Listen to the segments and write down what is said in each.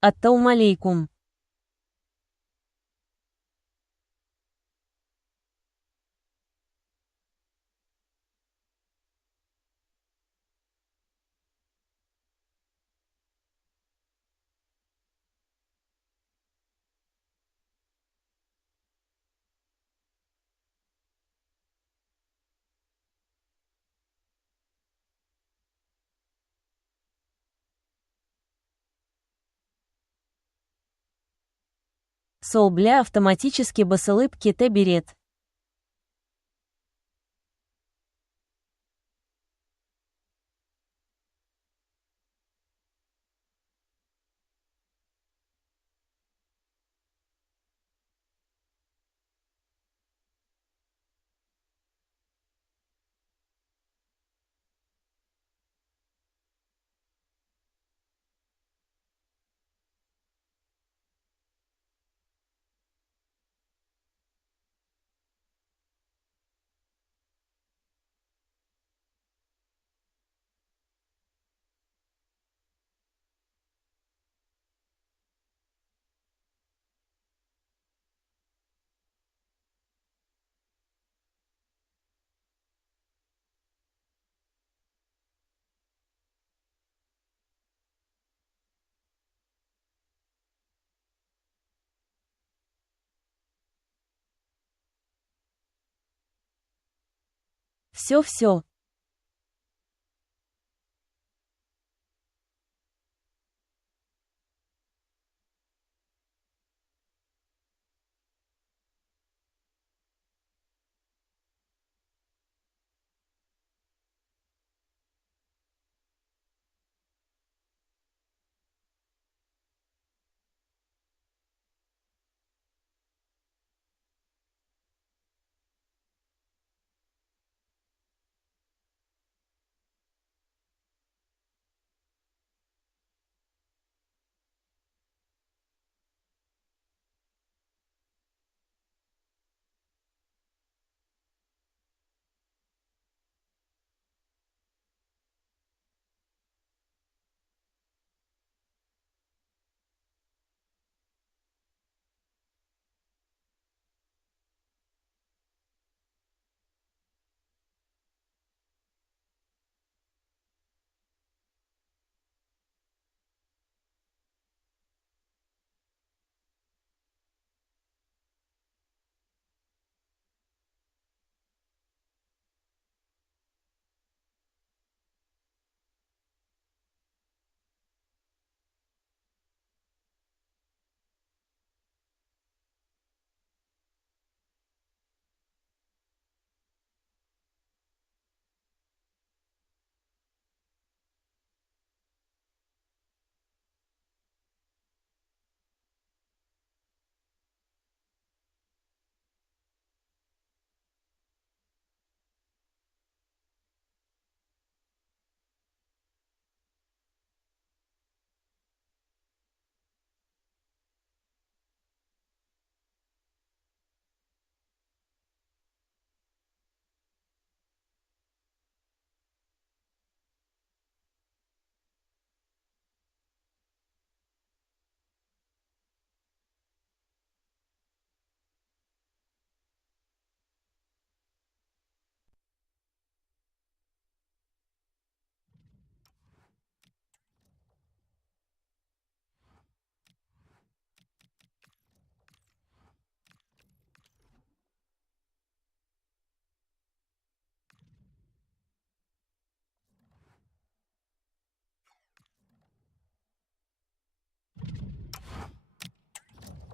Аттаум алейкум. Сол бля автоматически басылып кете берет. Все.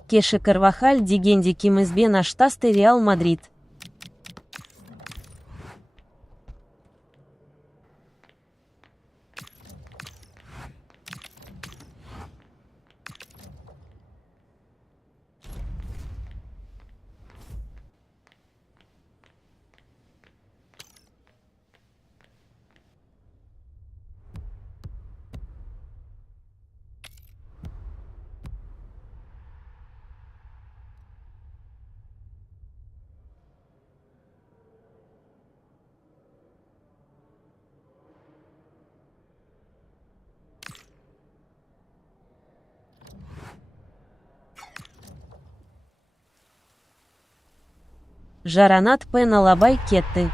Кеше Карвахаль Дигенди Кимызбе Наштасты Реал Мадрид. Жаранат Пеналабай Кетты.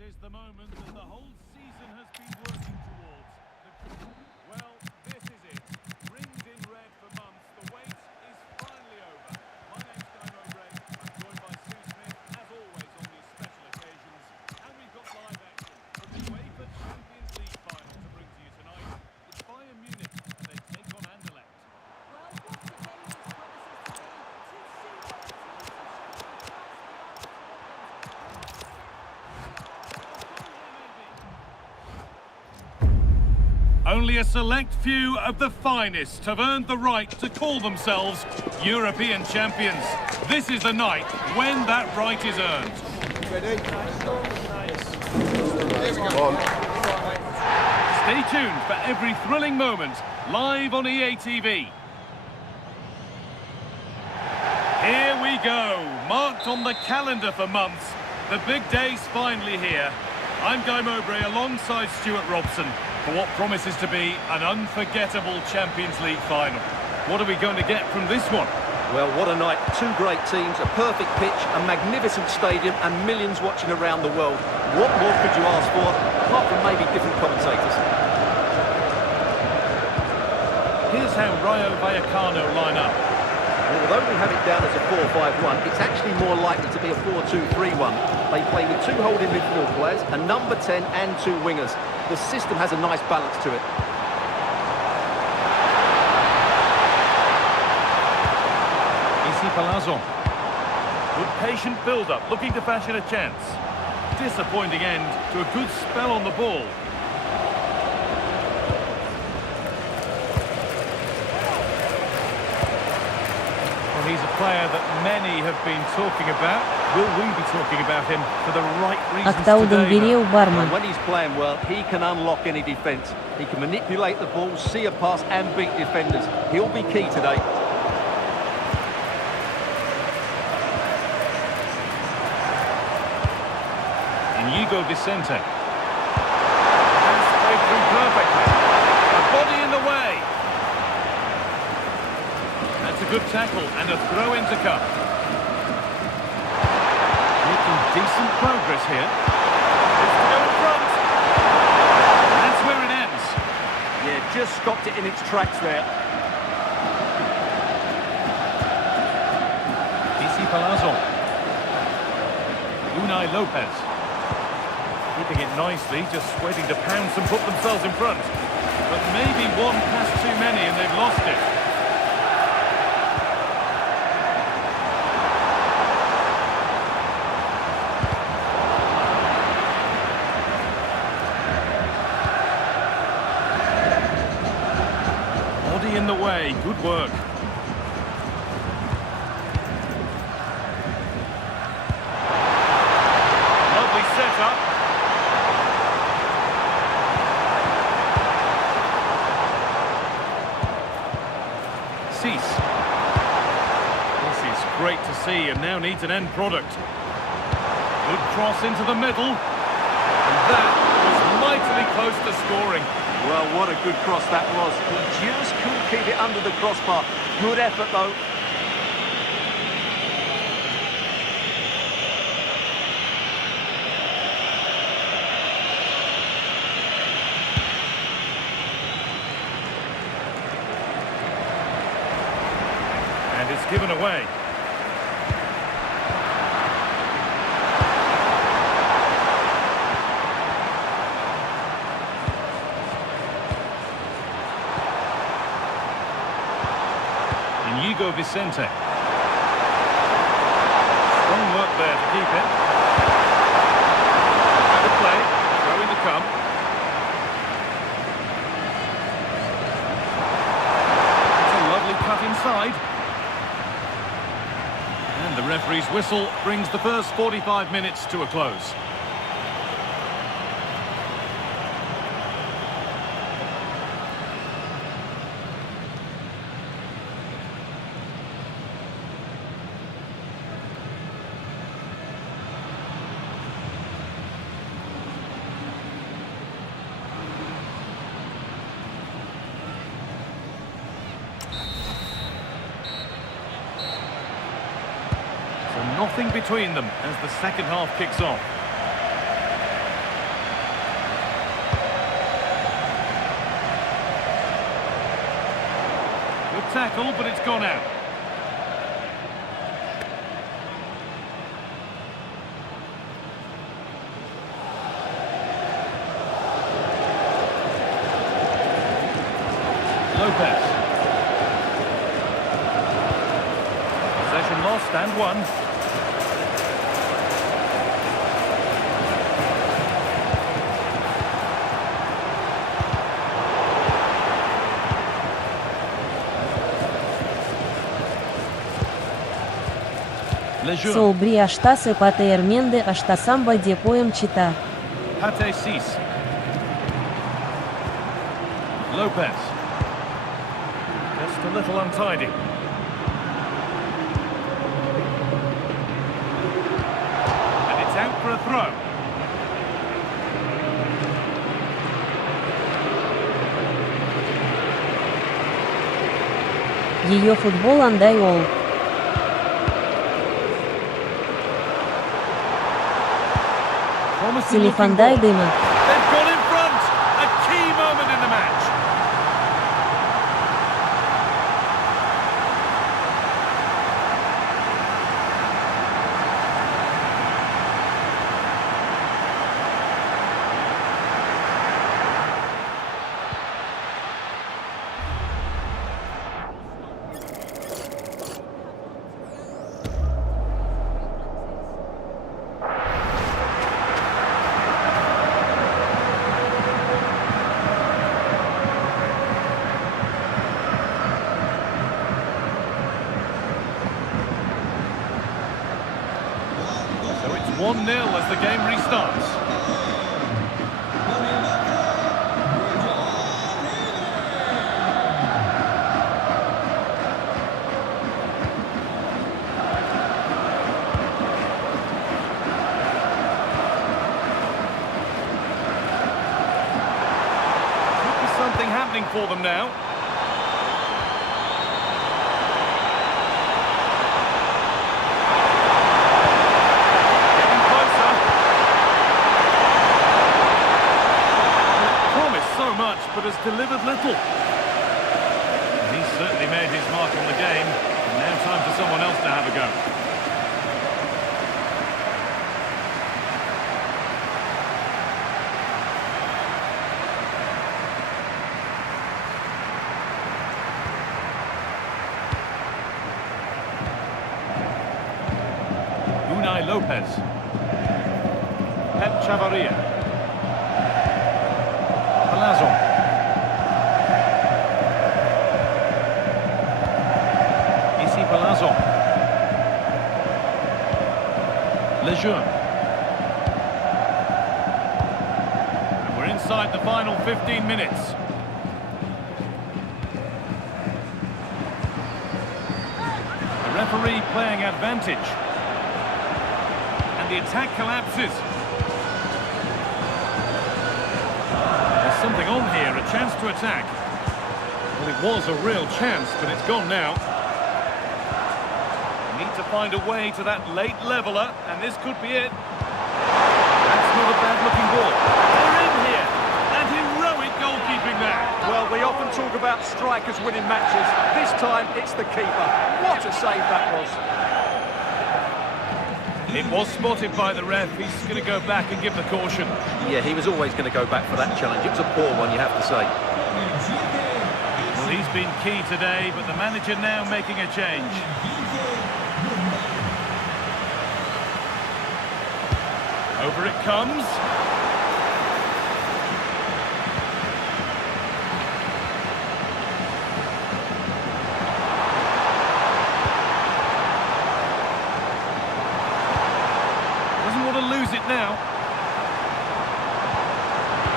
This is the moment that the whole season has been working towards. Well, this is it. Rings in red for months. The wait is finally over. My name's Aybol Zhubatkhan. I'm joined by Sue Smith, as always, on these special occasions. And we've got live action from the UEFA Champions League final to bring to you tonight. It's Bayern Munich, and they take on Anderlecht. Well, what the game is promises to be. Only a select few of the finest have earned the right to call themselves European champions. This is the night when that right is earned. Stay tuned for every thrilling moment, live on EA TV. Here we go, marked on the calendar for months. The big day's finally here. I'm Guy Mowbray alongside Stuart Robson for what promises to be an unforgettable Champions League final. What are we going to get from this one? Well, what a night. Two great teams, a perfect pitch, a magnificent stadium and millions watching around the world. What more could you ask for, apart from maybe different commentators? Here's how Rayo Vallecano line up. Although we have it down as a 4-5-1, it's actually more likely to be a 4-2-3-1. They play with two holding midfield players, a number 10 and two wingers. The system has a nice balance to it. Palazzo. Good patient build-up, looking to fashion a chance. Disappointing end to a good spell on the ball. Well, he's a player that many have been talking about. Will we be talking about him for the right reasons today? And when he's playing well, he can unlock any defence. He can manipulate the ball, see a pass and beat defenders. He'll be key today. Inigo Vicente. That's played through perfectly. A body in the way. That's a good tackle and a throw in to come. Making decent progress here. It's to go in front. That's where it ends. Yeah, just stopped it in its tracks there. Palazzo. Unai Lopez. Keeping it nicely, just waiting to pounce and put themselves in front. But maybe one pass too many and they've lost it. Body in the way, good work. Lovely setup. This is great to see and now needs an end product. Good cross into the middle. And that was mightily close to scoring. Well, what a good cross that was. He just couldn't keep it under the crossbar. Good effort, though. And it's given away. Inigo Vicente. Strong work there to keep it. Good play, throwing to come. It's a lovely cut inside. And the referee's whistle brings the first 45 minutes to a close. Nothing between them as the second half kicks off. Good tackle, but it's gone out. Lopez. Possession lost and won. Sobre aștase patermende aștasamba de poem cita. Pate Cis. Lopez. Just a little untidy. And it's out for a throw. Ее футбол андай ол. Телефондай дыма. They've got in front. A key moment in the match. So it's 1-0 as the game restarts. Could be something happening for them now. But has delivered little. He's certainly made his mark on the game, and now time for someone else to have a go. Unai Lopez. Pep Chavaria. Palazzo. Palazzo. Lejeune. And we're inside the final 15 minutes. referee playing advantage. And the attack collapses. There's something on here, a chance to attack. Well, it was a real chance, but it's gone now. Need to find a way to that late leveller, and this could be it. That's not a bad-looking ball. They're in here, and heroic goalkeeping there. Well, we often talk about strikers winning matches. This time, it's the keeper. What a save that was. It was spotted by the ref. He's going to go back and give the caution. Yeah, he was always going to go back for that challenge. It was a poor one, you have to say. Well, he's been key today, but the manager now making a change. Over it comes. Doesn't want to lose it now.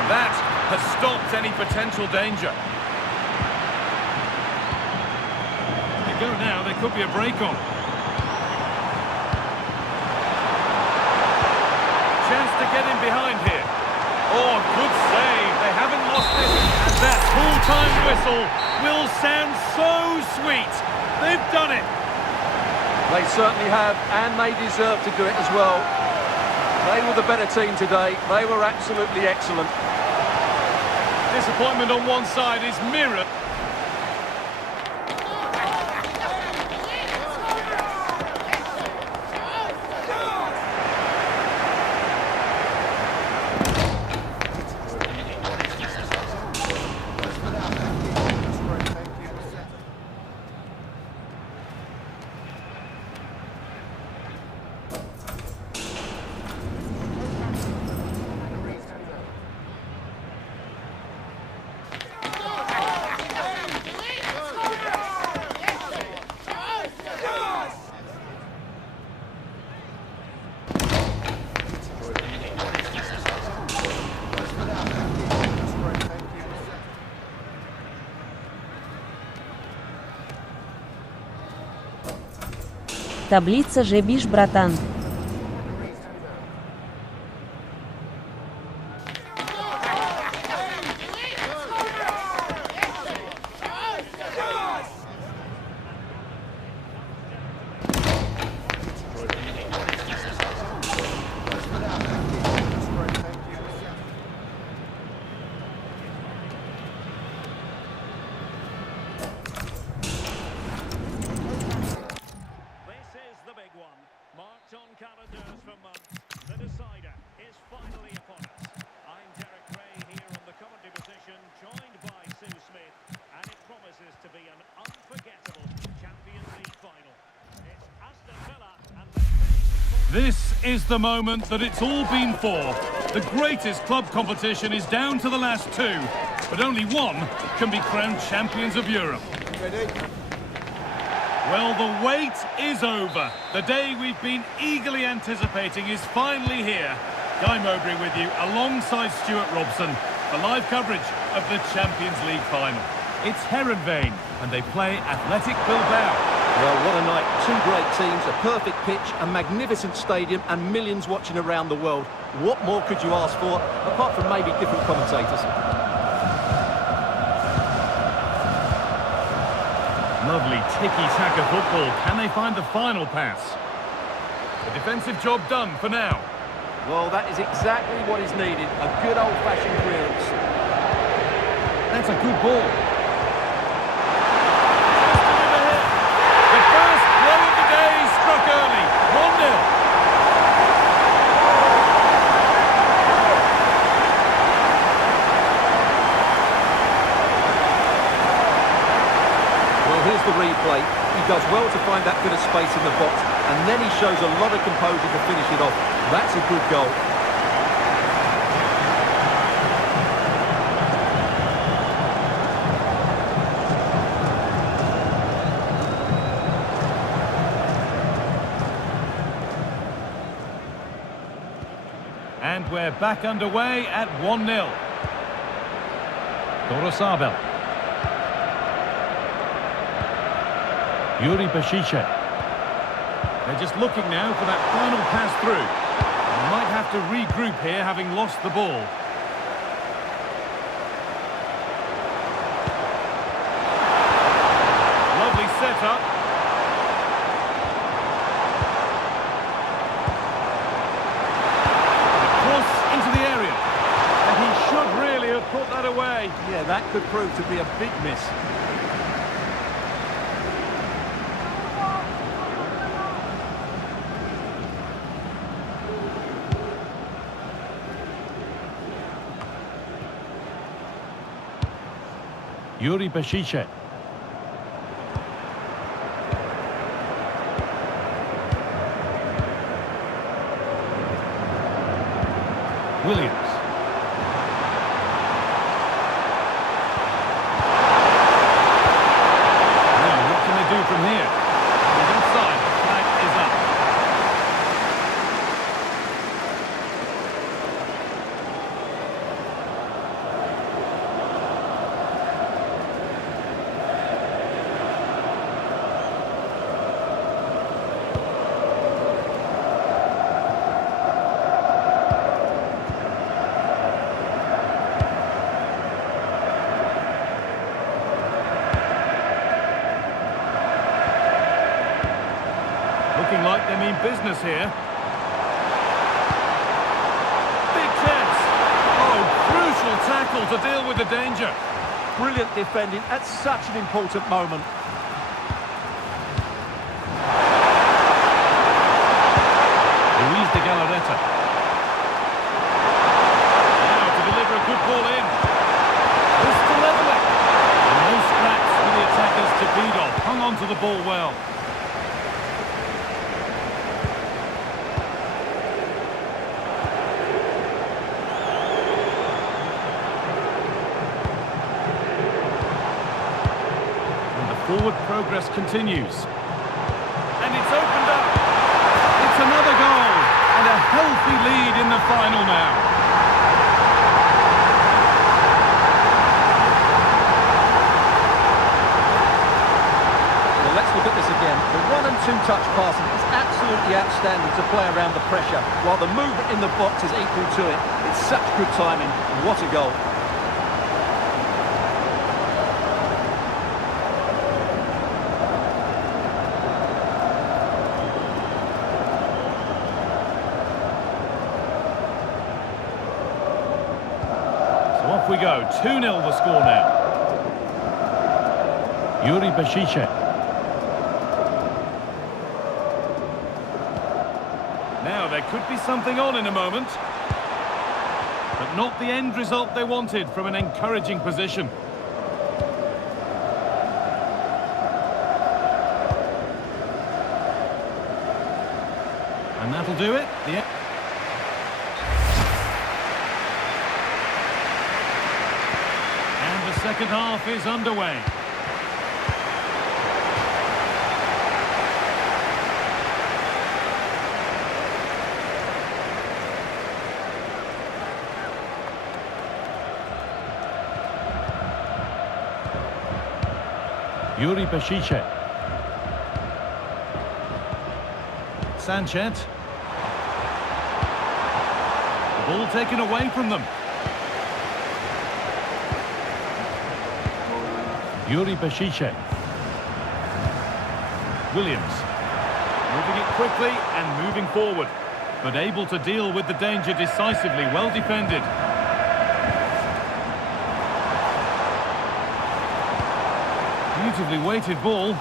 That has stopped any potential danger. They go now, there could be a break on. Chance to get in behind here. Oh, good save. They haven't lost it. And that full-time whistle will sound so sweet. They've done it. They certainly have, and they deserve to do it as well. They were the better team today. They were absolutely excellent. Disappointment on one side is mirrored. Таблица же биш, братан. This is the moment that it's all been for. The greatest club competition is down to the last two, but only one can be crowned champions of Europe. Well, the wait is over. The day we've been eagerly anticipating is finally here. Guy Mowbray with you, alongside Stuart Robson, for live coverage of the Champions League final. It's Heronveen, and they play Athletic Bilbao. Well, what a night. Two great teams, a perfect pitch, a magnificent stadium, and millions watching around the world. What more could you ask for, apart from maybe different commentators? Lovely tiki-taka football. Can they find the final pass? The defensive job done for now. Well, that is exactly what is needed. A good old-fashioned clearance. That's a good ball. The first blow of the day struck early. 1-0. Well, here's the replay. He does well to find that bit of space in the box, and then he shows a lot of composure to finish it off. That's a good goal. And we're back underway at 1-0. Yuri Bashice. They're just looking now for that final pass through. They might have to regroup here, having lost the ball. Lovely setup. Cross into the area. And he should really have put that away. Yeah, that could prove to be a big miss. Yuri Bashiche. Williams. Now, what can they do from here? He's offside. Flag is up. Looking like they mean business here. Big chance. Oh, crucial tackle to deal with the danger. Brilliant defending at such an important moment. Luis de Galarreta. Now to deliver a good ball in. This to level it. And no scraps for the attackers to beat off. Hung on to the ball well. Forward progress continues. And it's opened up. It's another goal. And a healthy lead in the final now. Well, let's look at this again. The 1- and 2-touch passing is absolutely outstanding to play around the pressure, while the movement in the box is equal to it. It's such good timing. What a goal. Off we go. 2-0 the score now. Yuri Bashiche. Now there could be something on in a moment. But not the end result they wanted from an encouraging position. And that'll do it. Yeah. Second half is underway. Yuri Bashiche. Sanchez. The ball taken away from them. Yuri Bashiche. Williams. Moving it quickly and moving forward, but able to deal with the danger decisively. Well defended. Beautifully weighted ball. And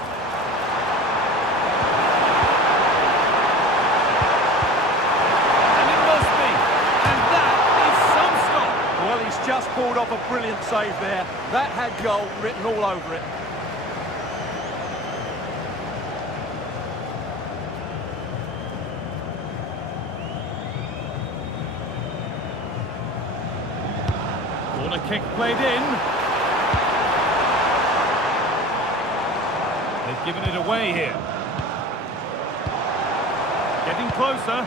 it must be. And that is some stop. Well, he's just pulled off a brilliant save there. That had goal written all over it. Corner kick played in. They've given it away here. Getting closer.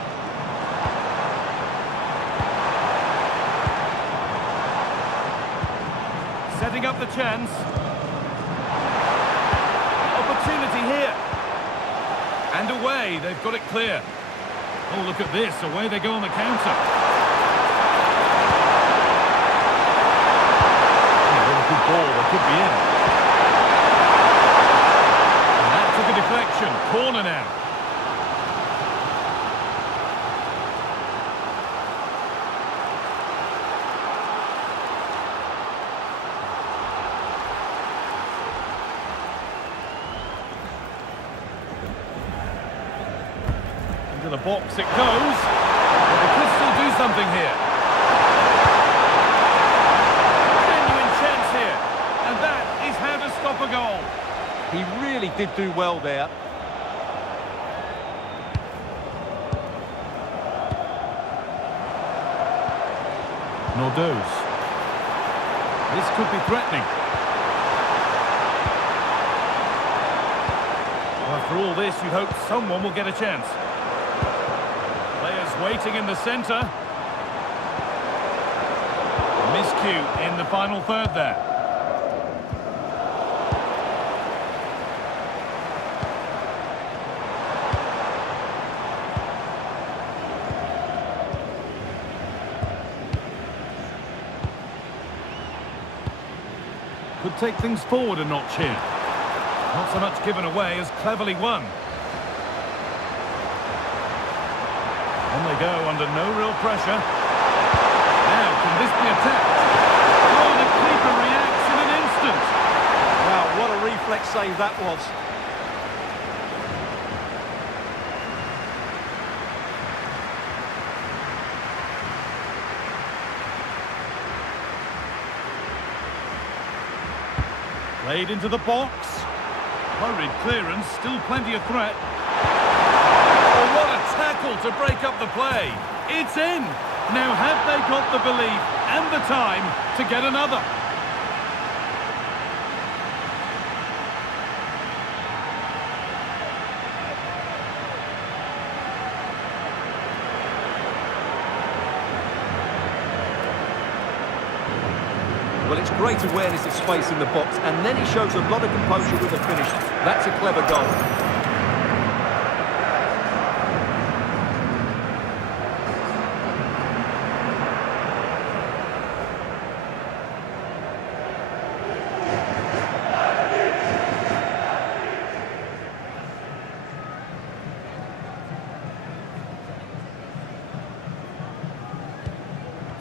Setting up the chance. Opportunity here. And away. play. They've got it clear. Oh, look at this. Away they go on the counter. Oh, what a good ball. They could be in. And that took a deflection. Corner now. To the box it goes. But they could still do something here. Genuine chance here. And that is how to stop a goal. He really did do well there. Nordoz. This could be threatening. Well, after all this, you hope someone will get a chance. Players waiting in the centre. Miscue in the final third there. Could take things forward a notch here. Not so much given away as cleverly won. On they go under no real pressure. Now, can this be attacked? Oh, the keeper reacts in an instant. Wow, what a reflex save that was. Played into the box. Hurried clearance, still plenty of threat. Oh, what a tackle to break up the play. It's in. Now, have they got the belief and the time to get another? Well, it's great awareness of space in the box, and then he shows a lot of composure with the finish. That's a clever goal.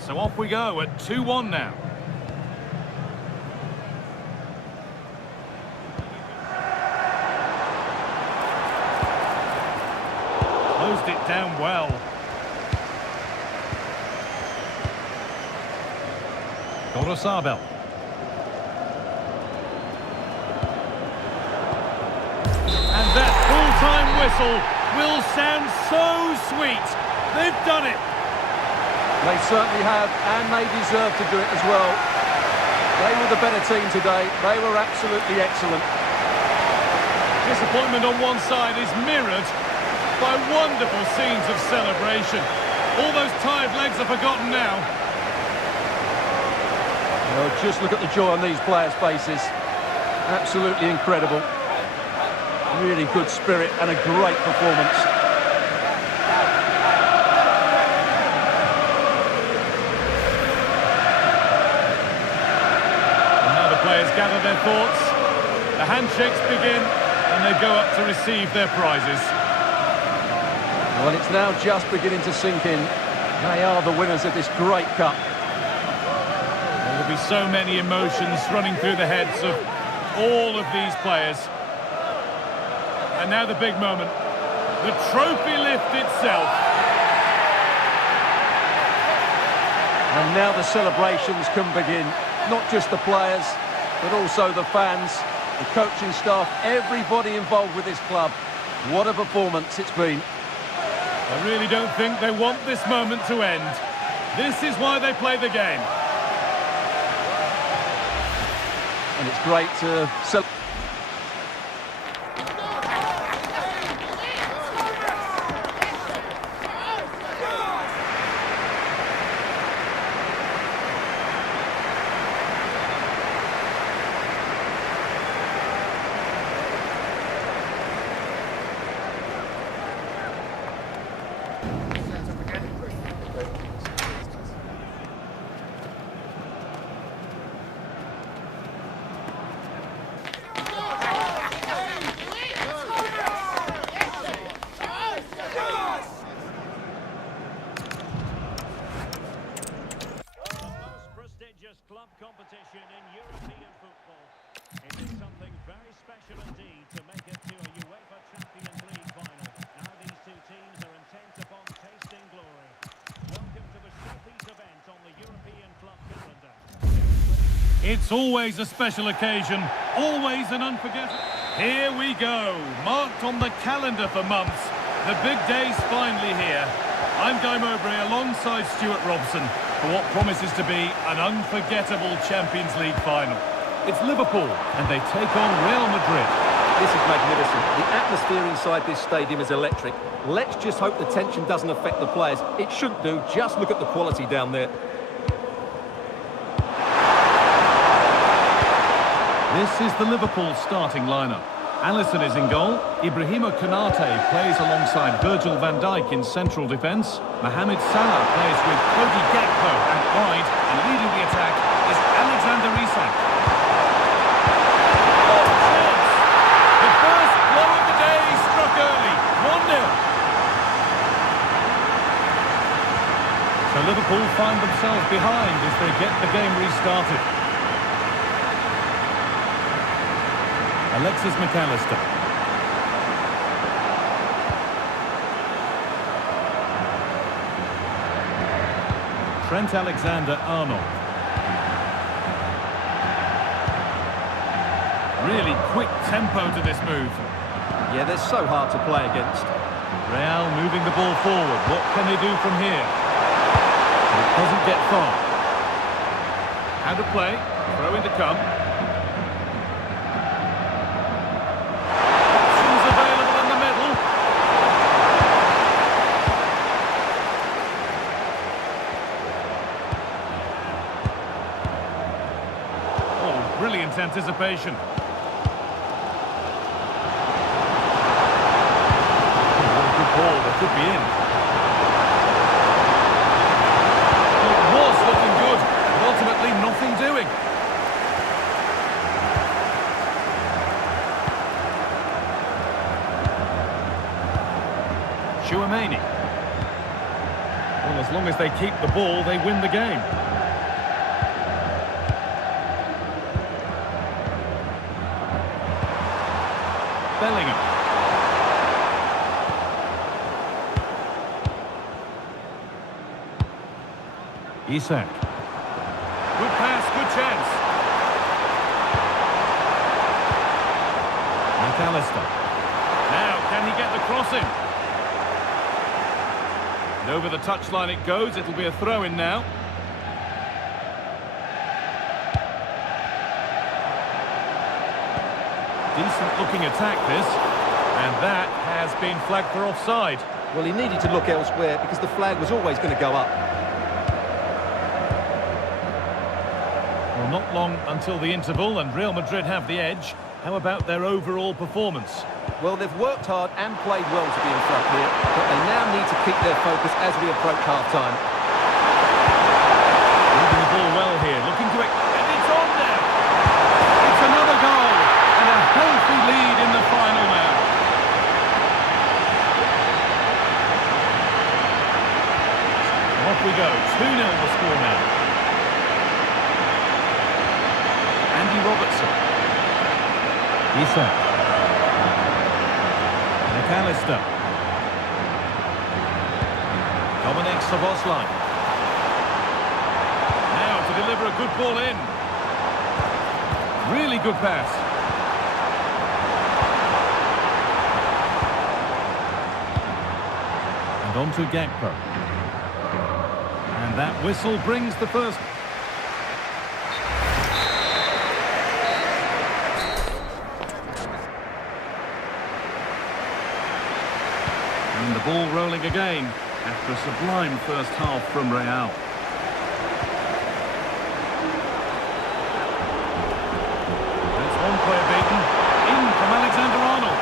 So off we go at 2-1 now. Closed it down well. Gorosabel. And that full-time whistle will sound so sweet. They've done it. They certainly have, and they deserve to do it as well. They were the better team today. They were absolutely excellent. Disappointment on one side is mirrored by wonderful scenes of celebration. All those tired legs are forgotten now. Well, just look at the joy on these players' faces. Absolutely incredible. Really good spirit and a great performance. And now the players gather their thoughts. The handshakes begin and they go up to receive their prizes. Well, it's now just beginning to sink in. They are the winners of this great cup. There will be so many emotions running through the heads of all of these players. And now the big moment. The trophy lift itself. And now the celebrations can begin. Not just the players, but also the fans, the coaching staff, everybody involved with this club. What a performance it's been. I really don't think they want this moment to end. This is why they play the game. And it's great to celebrate. Club competition in European football. It is something very special indeed to make it to a UEFA Champions League final. Now these two teams are intent upon tasting glory. Welcome to the showpiece event on the European club calendar. It's always a special occasion, always an unforgettable. Here we go, marked on the calendar for months. The big day's finally here. I'm Guy Mowbray alongside Stuart Robson for what promises to be an unforgettable Champions League final. It's Liverpool and they take on Real Madrid. This is magnificent. The atmosphere inside this stadium is electric. Let's just hope the tension doesn't affect the players. It shouldn't do. Just look at the quality down there. This is the Liverpool starting lineup. Alisson is in goal. Ibrahima Konate plays alongside Virgil van Dijk in central defence. Mohamed Salah plays with Cody Gakpo and wide, and leading the attack is Alexander Isak. Oh, chance! The first blow of the day struck early. 1-0. So Liverpool find themselves behind as they get the game restarted. Alexis McAllister. Trent Alexander-Arnold. Really quick tempo to this move. Yeah, they're so hard to play against. Real moving the ball forward. What can they do from here? It doesn't get far. How to play. Throw in to come. Brilliant anticipation. What a good ball, that could be in. It was looking good, but ultimately nothing doing. Chouameni. Well, as long as they keep the ball, they win the game. Bellingham. Isak. Good pass, good chance. McAllister. Now, can he get the cross in? And over the touchline it goes. It'll be a throw-in now. Decent looking attack this, and that has been flagged for offside. Well, he needed to look elsewhere because the flag was always going to go up. Well, not long until the interval and Real Madrid have the edge. How about their overall performance? Well, they've worked hard and played well to be in front here, but they now need to keep their focus as we approach half-time. Moving the ball well here, looking to it, and it's on now! It's another goal! And a healthy lead in the final now. Off we go, 2-0 the score now. Andy Robertson. Isak. McAllister. Dominic Szoboszlai. Now to deliver a good ball in. Really good pass. On to Gakpo. And that whistle brings the first. And the ball rolling again after a sublime first half from Real. That's one player beaten. In from Alexander-Arnold.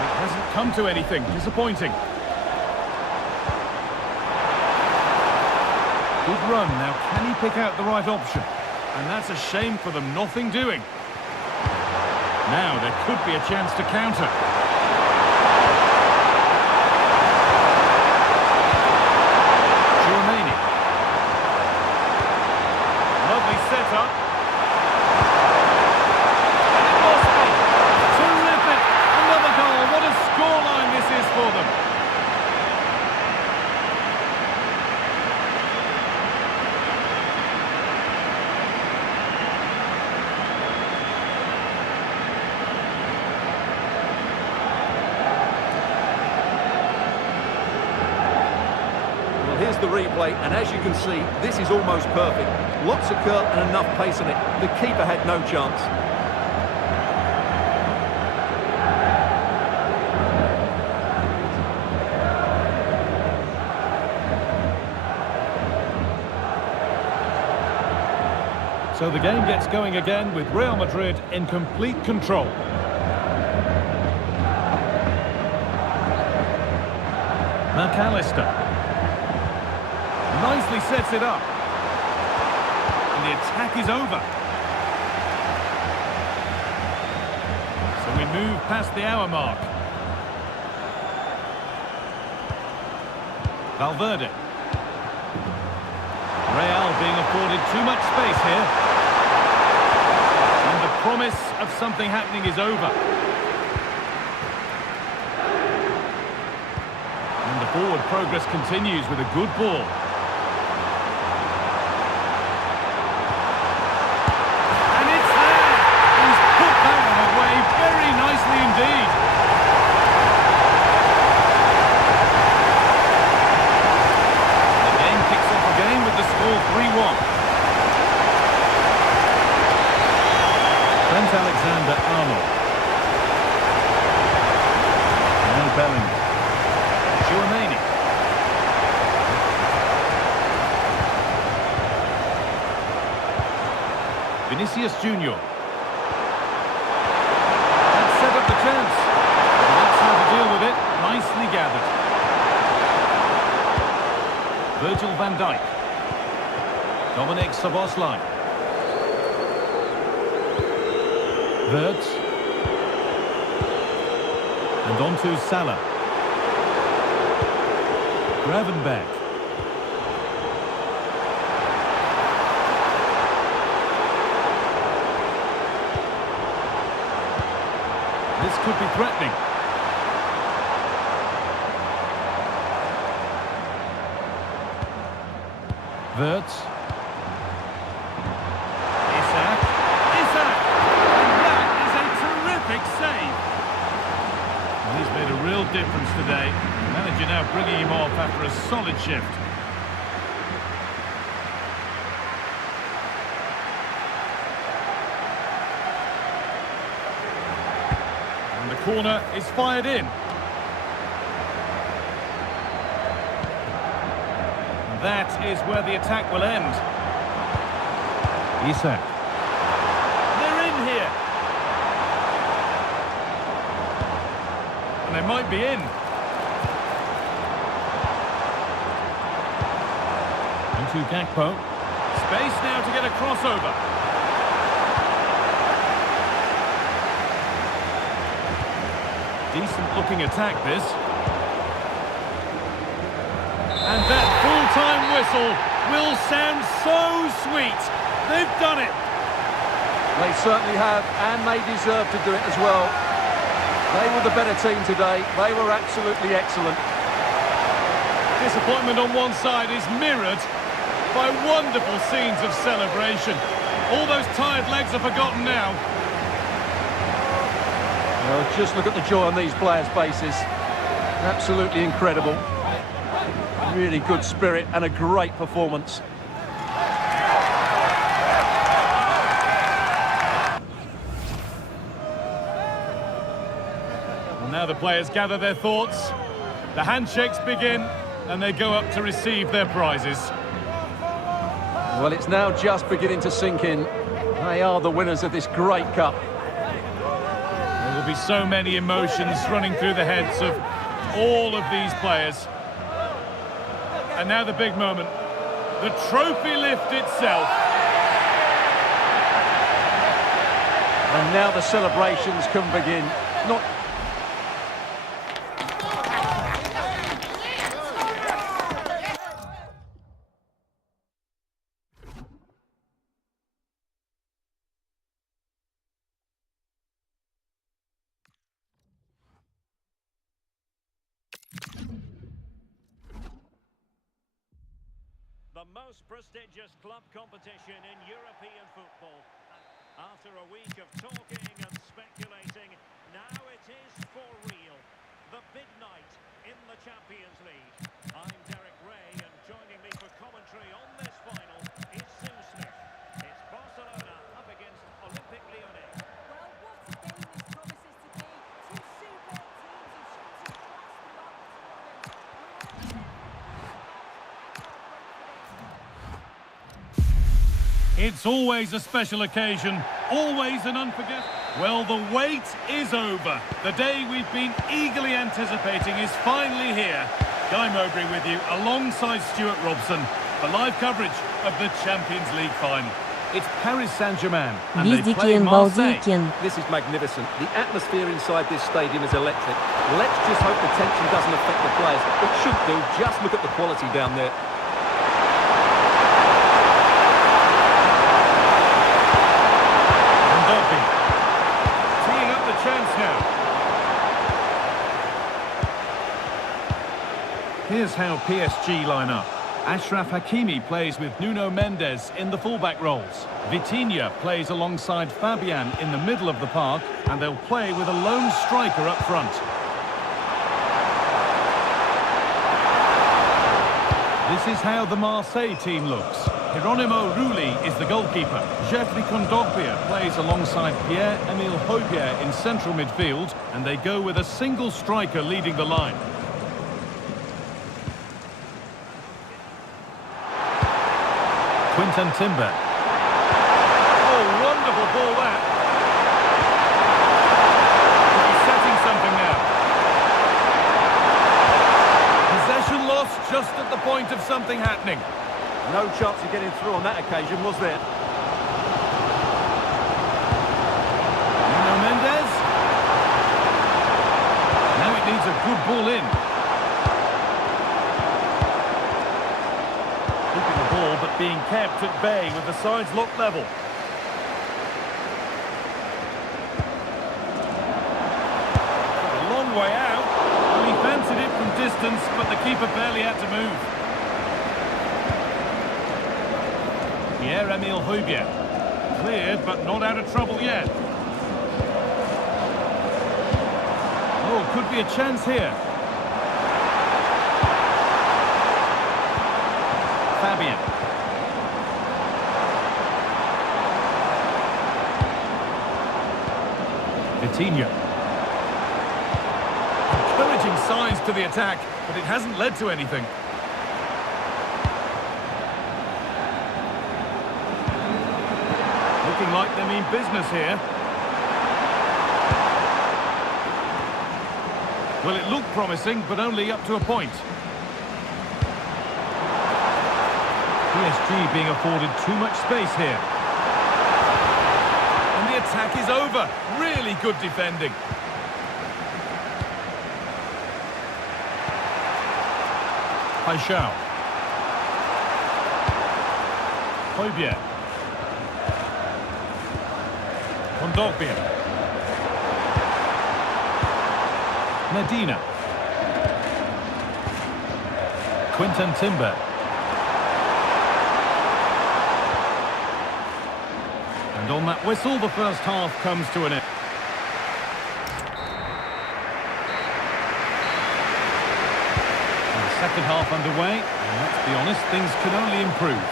It hasn't come to anything. Disappointing. Good run. Now, can he pick out the right option? And that's a shame for them. Nothing doing. Now, there could be a chance to counter. Lovely setup. And it must be. Terrific. Another goal. What a scoreline this is for them. Here's the replay, and as you can see, this is almost perfect. Lots of curl and enough pace on it. The keeper had no chance. So the game gets going again with Real Madrid in complete control. McAllister. Nicely sets it up. And the attack is over. So we move past the hour mark. Valverde. Real being afforded too much space here. And the promise of something happening is over. And the forward progress continues with a good ball. Indeed. The game kicks off again with the score 3-1. Trent Alexander-Arnold. Now Bellingham. Chouameni. Vinicius Junior. Chance. That's how to deal with it. Nicely gathered. Virgil van Dijk. Dominic Szoboszlai. Wirtz. And on to Salah. Gravenberg. This could be threatening. Wirtz. Isak. And that is a terrific save. Well, he's made a real difference today. The manager now bringing him off after a solid shift. Corner is fired in. And that is where the attack will end. Isak. They're in here. And they might be in. Into Gakpo. Space now to get a crossover. Decent-looking attack, this. And that full-time whistle will sound so sweet. They've done it. They certainly have, and they deserve to do it as well. They were the better team today. They were absolutely excellent. Disappointment on one side is mirrored by wonderful scenes of celebration. All those tired legs are forgotten now. Well, just look at the joy on these players' faces. Absolutely incredible. Really good spirit and a great performance. Well, now the players gather their thoughts. The handshakes begin and they go up to receive their prizes. Well, it's now just beginning to sink in. They are the winners of this great cup. There will be so many emotions running through the heads of all of these players. And now the big moment. the trophy lift itself. And now the celebrations can begin. Not the most prestigious club competition in European football. After a week of talking and speculating, now it is for real. The big night in the Champions League. I'm Derek Ray, and joining me for commentary on this final is Sue Smith. It's Barcelona up against Olympic Lyonnais. Well, what a game this promises to be. Two superb teams have shown some class throughout the tournament. It's always a special occasion, always an unforgettable. Well, the wait is over. The day we've been eagerly anticipating is finally here. Guy Mowbray with you, alongside Stuart Robson, for live coverage of the Champions League final. It's Paris Saint-Germain, and they play Marseille. This is magnificent. The atmosphere inside this stadium is electric. Let's just hope the tension doesn't affect the players. It should do. Just look at the quality down there. Teeing up the chance now. Here's how PSG line up. Achraf Hakimi plays with Nuno Mendes in the fullback roles. Vitinha plays alongside Fabian in the middle of the park, and they'll play with a lone striker up front. This is how the Marseille team looks. Hieronymo Rulli is the goalkeeper. Jeffrey Kondogbia plays alongside Pierre-Emile Højbjerg in central midfield, and they go with a single striker leading the line. Quinten Timber. Oh, wonderful ball that. He's setting something now. Possession lost just at the point of something happening. No chance of getting through on that occasion, was there? Nuno Mendes. Now it needs a good ball in. Keeping the ball, but being kept at bay with the sides locked level. A long way out. Well, he fancied it from distance, but the keeper barely had to move. Pierre-Emile Højbjerg. Cleared, but not out of trouble yet. Oh, could be a chance here. Fabian. Vitinha. Encouraging signs to the attack, but it hasn't led to anything. Looking like they mean business here. Well, it looked promising, but only up to a point. PSG being afforded too much space here. And the attack is over. Really good defending. Paixão. Højbjerg. Kondogbia. Medina. Quinten Timber. And on that whistle, the first half comes to an end. And the second half underway, and let's be honest, things can only improve.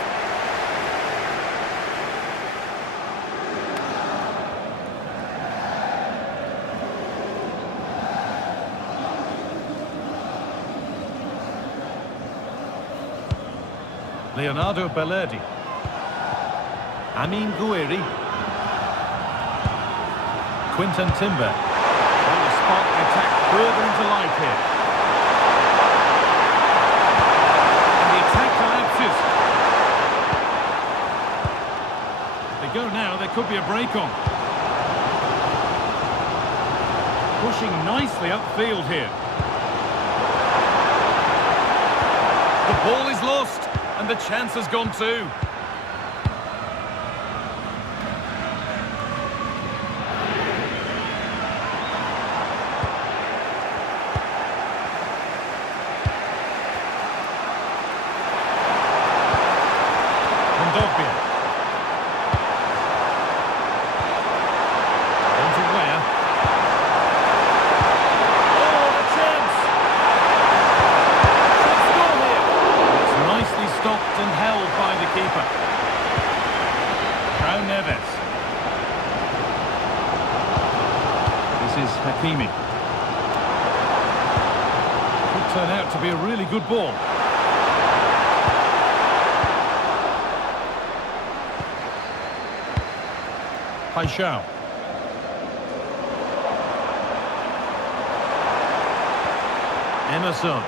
Leonardo Bellerdi. Amin Gouiri. Quinten Timber. Trying to spark the attack further into life here. And the attack collapses. go now, there could be a break on. Pushing nicely upfield here. The ball is lost, and the chance has gone too. Could turn out to be a really good ball. Paixão. Emerson.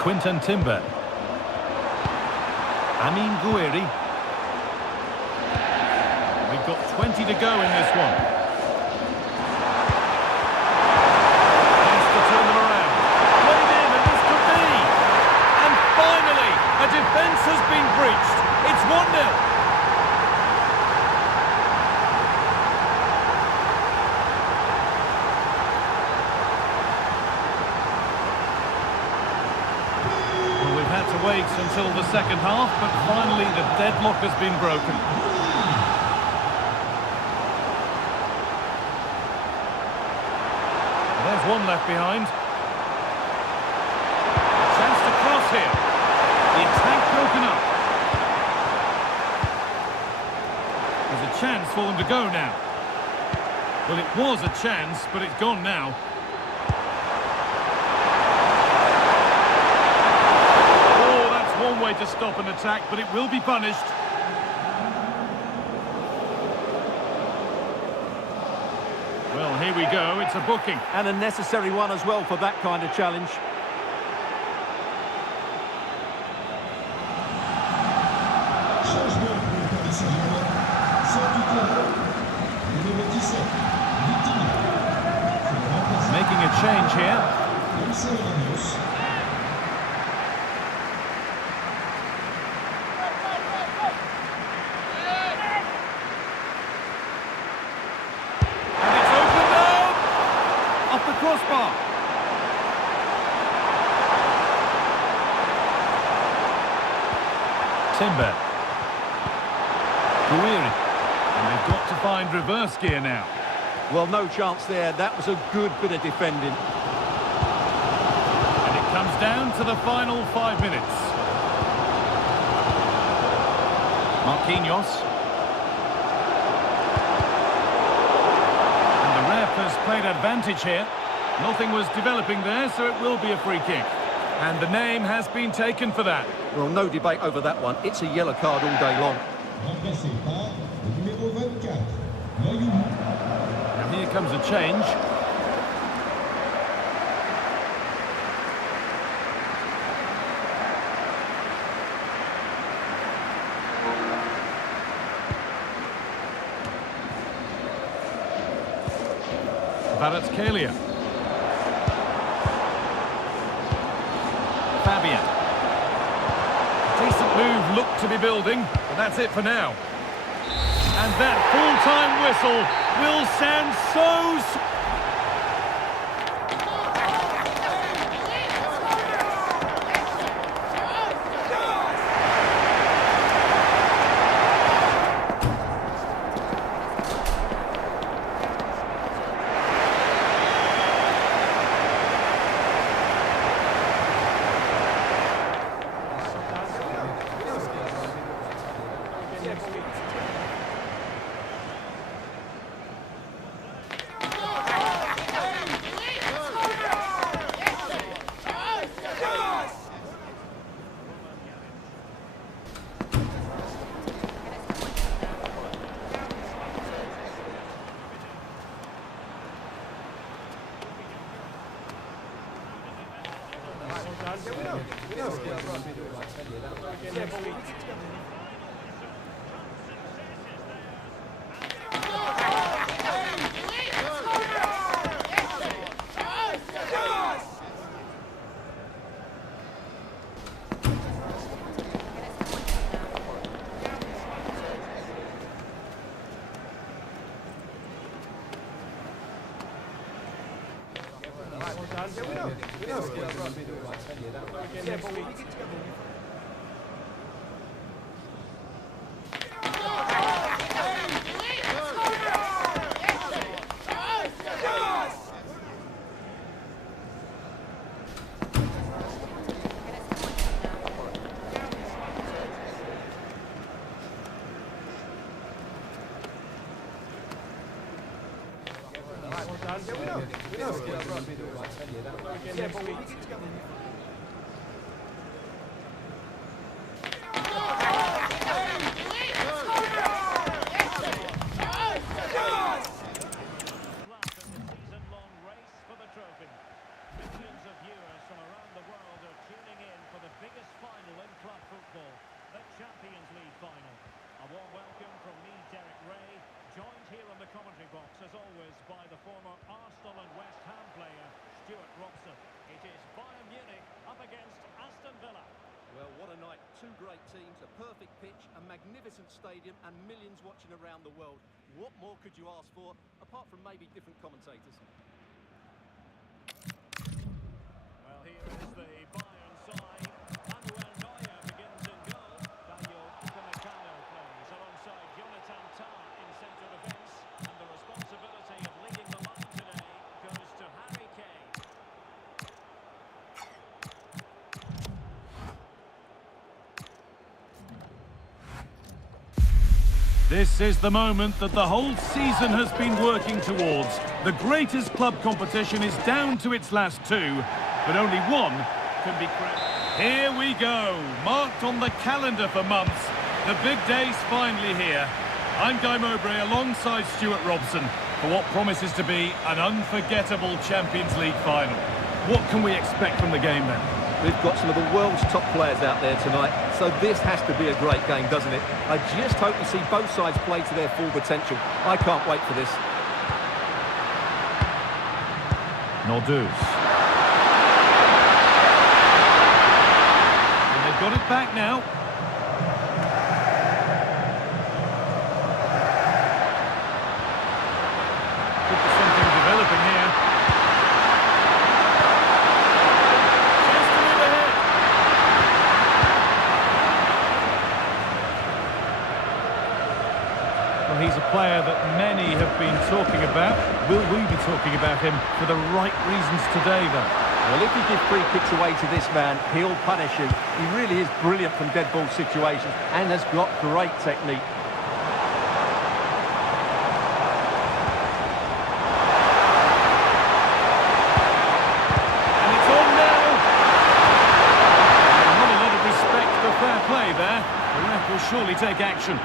Quinton Timber. Amin Gouiri. We've got 20 to go in this one. Defence has been breached. It's 1-0. Well, we've had to wait until the second half, but finally the deadlock has been broken. There's one left behind. Chance to cross here. The attack broken up. There's a chance for them to go now. Well, it was a chance, but it's gone now. Oh, that's one way to stop an attack, but it will be punished. Well, here we go. It's a booking. And a necessary one as well for that kind of challenge. Making a change here. And it's opened up! Off the crossbar. Timber. Gouiri. And they've got to find reverse gear now. Well, no chance there. That was a good bit of defending. And it comes down to the final 5 minutes. Marquinhos. And the ref has played advantage here. Nothing was developing there, so it will be a free kick. And the name has been taken for that. Well, no debate over that one. It's a yellow card all day long. And here comes a change. Kvaratskhelia. Fabian. Decent move looked to be building, but that's it for now. And that full-time whistle will sound so... Well, what a night. Two great teams, a perfect pitch, a magnificent stadium, and millions watching around the world. What more could you ask for, apart from maybe different commentators? Well, here is the Bayern side. Manuel Neuer begins in goal. Daniel Upamecano plays alongside Jonathan Tah in centre defence. And the responsibility of leading the line today goes to Harry Kane. This is the moment that the whole season has been working towards. The greatest club competition is down to its last two, but only one can be crowned. Here we go, marked on the calendar for months. The big day's finally here. I'm Guy Mowbray alongside Stuart Robson for what promises to be an unforgettable Champions League final. What can we expect from the game then? We've got some of the world's top players out there tonight, so this has to be a great game, doesn't it? I just hope we see both sides play to their full potential. I can't wait for this. Norduz. And they've got it back now. Could be something developing here. Just a bit ahead. Well, he's a player that many have been talking about. Will we be talking about him for the right reasons today, though? Well, if you give free kicks away to this man, he'll punish you. He really is brilliant from dead ball situations and has got great technique. And it's on now. Not a lot of respect for fair play there. The ref will surely take action.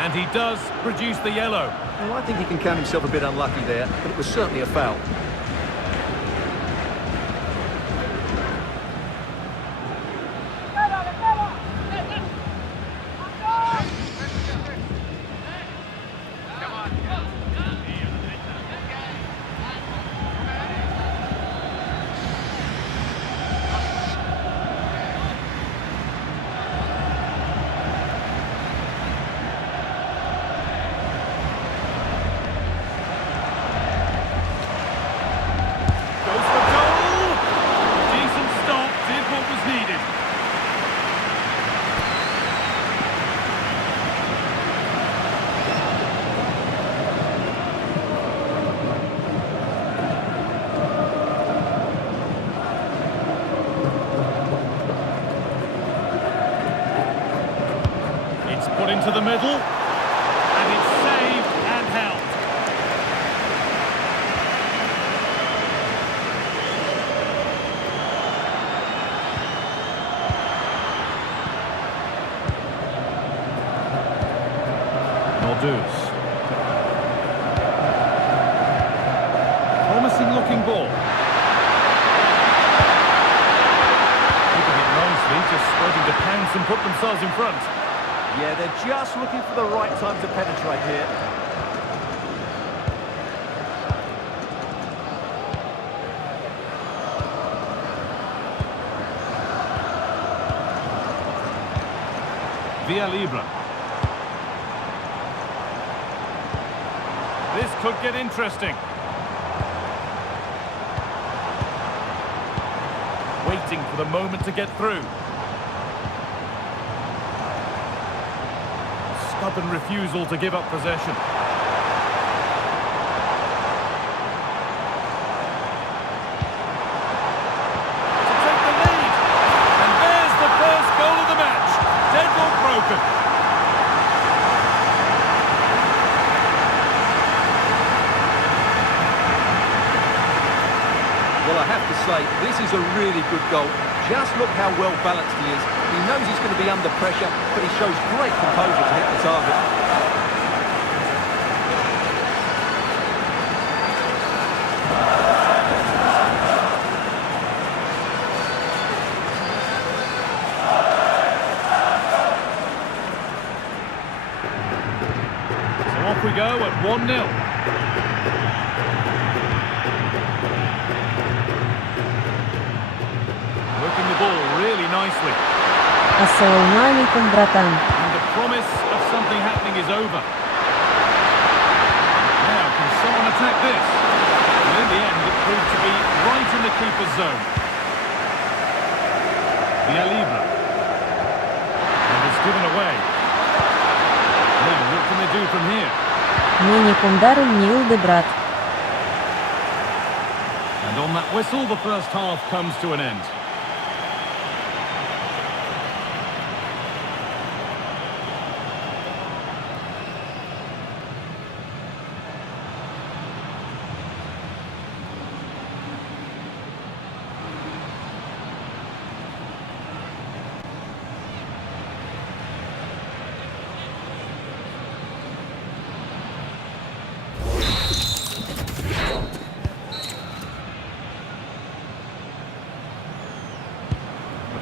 And he does produce the yellow. Well, I think he can count himself a bit unlucky there, but it was certainly a foul. Put into the middle, and it's saved and held. Norduz. Promising looking ball. Keeping it nicely, just starting to pounce and put themselves in front. Yeah, they're just looking for the right time to penetrate here. Via Libra. This could get interesting. waiting for the moment to get through. Stubborn refusal to give up possession. To take the lead. And there's the first goal of the match. Deadlock broken. Well, I have to say, this is a really good goal. Just look how well balanced he is. He knows he's going to be under pressure, but he shows great composure to hit the target. So off we go at 1-0. Working the ball really nicely. Ассаламу алейкум, братан. And the promise of something happening is over. Now, can someone attack this? And in the end, it proved to be right in the keeper's zone. The Alibra. And it's given away. Now, what can they do from here? Мы нікуди не йди, брат. And on that whistle, the first half comes to an end.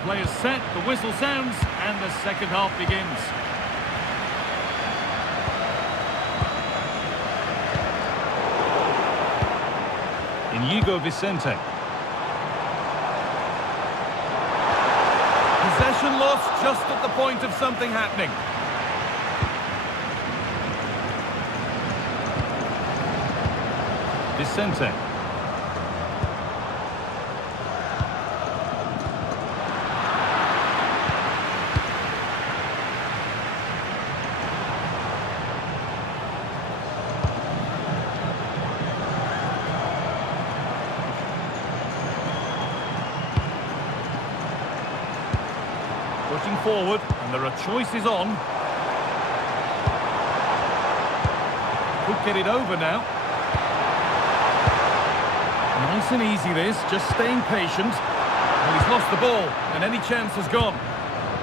Players set, the whistle sounds, and the second half begins. Inigo Vicente. Possession lost just at the point of something happening. Vicente. Pushing forward, and there are choices on. Could get it over now. Nice and easy this, just staying patient. And he's lost the ball, and any chance has gone.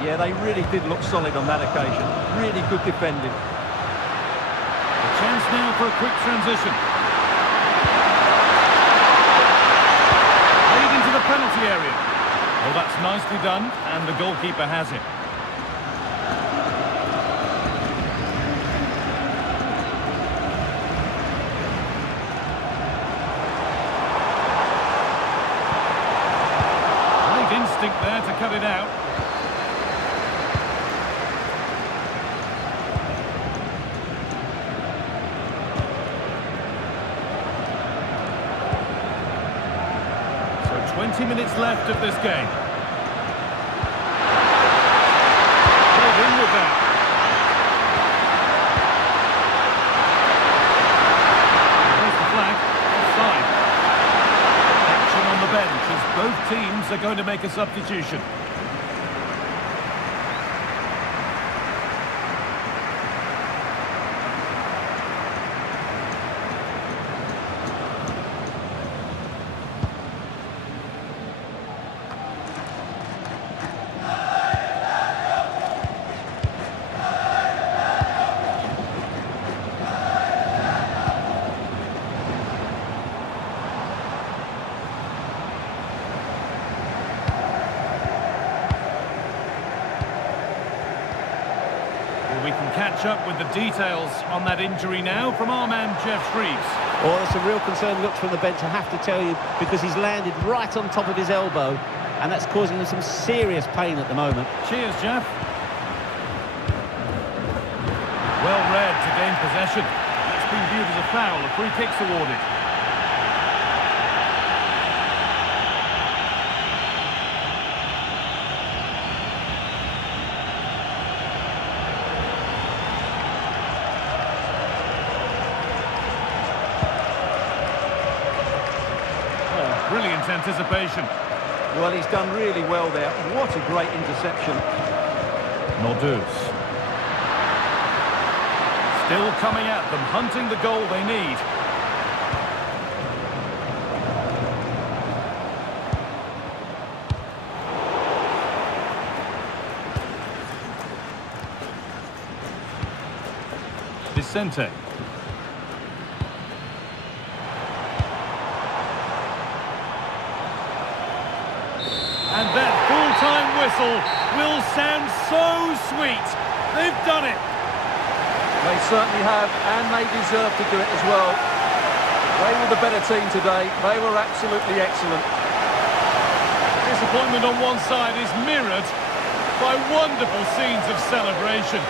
Yeah, they really did look solid on that occasion. Really good defending. A chance now for a quick transition. Played into the penalty area. Well, that's nicely done, and the goalkeeper has it. Great instinct there to cut it out. So 20 minutes left of this game. Pulled in with that. There's the flag. Offside. Action on the bench as both teams are going to make a substitution. We can catch up with the details on that injury now from our man Jeff Shreves. Well, it's a real concern look from the bench, I have to tell you, because he's landed right on top of his elbow, and that's causing him some serious pain at the moment. Cheers, Jeff. Well read to gain possession. That's been viewed as a foul, a free kick's awarded. brilliant anticipation. Well, he's done really well there. What a great interception. Nordus. Still coming at them, hunting the goal they need. Vicente. And that full-time whistle will sound so sweet. They've done it. They certainly have, and they deserve to do it as well. They were the better team today. They were absolutely excellent. Disappointment on one side is mirrored by wonderful scenes of celebration.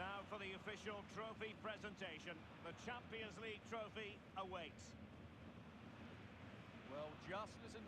Now for the official trophy presentation. The Champions League trophy awaits. Well, just listen.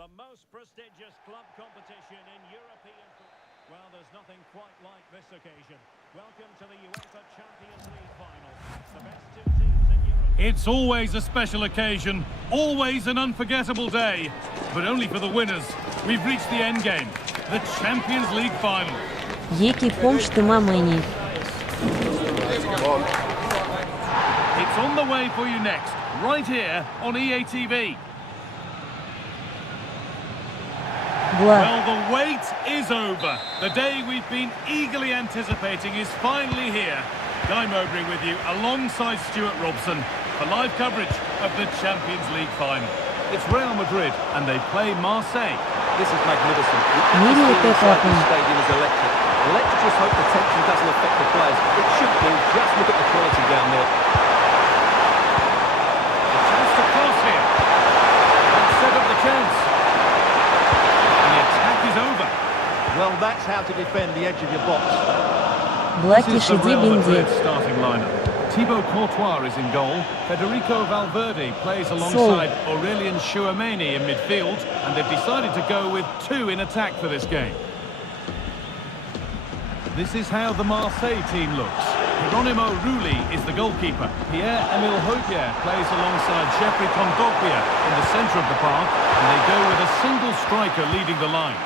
The most prestigious club competition in European football. Well, there's nothing quite like this occasion. Welcome to the UEFA Champions League final. The best two teams in Europe. It's always a special occasion, always an unforgettable day, but only for the winners. We've reached the end game, the Champions League final. Який помш ти мамині. It's on the way for you next, right here on EA TV. Бла. Well, the wait is over. The day we've been eagerly anticipating is finally here. Guy Mowbray with you alongside Stuart Robson for live coverage of the Champions League final. It's Real Madrid and they play Marseille. This is magnificent. The Really atmosphere good inside weapon. the stadium is electric. Let's just hope the tension doesn't affect the players. It should do. Just look at the quality down there. A chance to cross here. And set up the chance. And the attack is over. Well, that's how to defend the edge of your box. Блаки This is the шиди Real бенди. Madrid starting lineup. Thibaut Courtois is in goal. Federico Valverde plays alongside Aurelien Chouameni in midfield, and they've decided to go with two in attack for this game. This is how the Marseille team looks. Geronimo Rulli is the goalkeeper. Pierre-Emile Haupier plays alongside Jeffrey Kondogbia in the centre of the park, and they go with a single striker leading the line.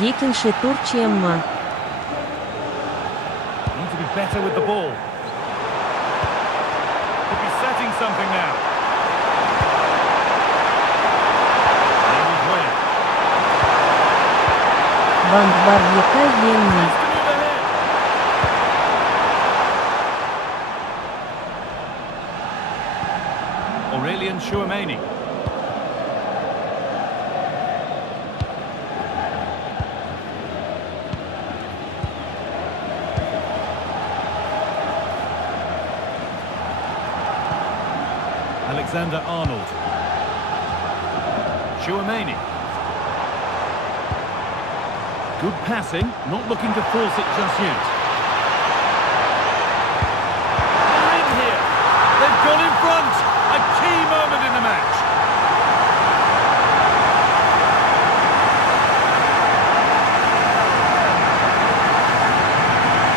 Якінши Турчиемма. Need to be better with the ball. Could be setting something now. And he's winning. Бандбар яка ємні. Has to move ahead. Aurelien Chouameni. Alexander Arnold. Chouameni. Good passing, not looking to force it just yet. They're in here. They've got in front. A key moment in the match.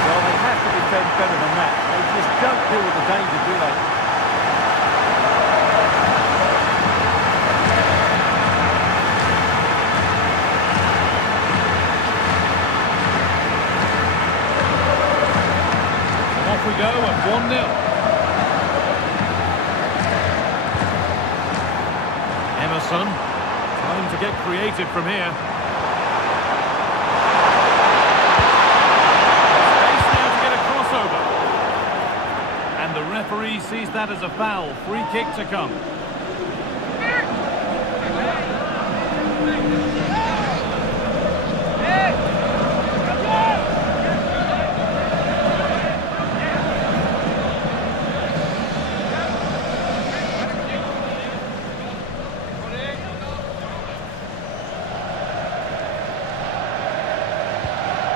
Well, they have to defend better than that. They just don't deal with the danger, do they? Off we go at 1-0. Emerson, trying to get creative from here. Space now to get a crossover. And the referee sees that as a foul. Free kick to come.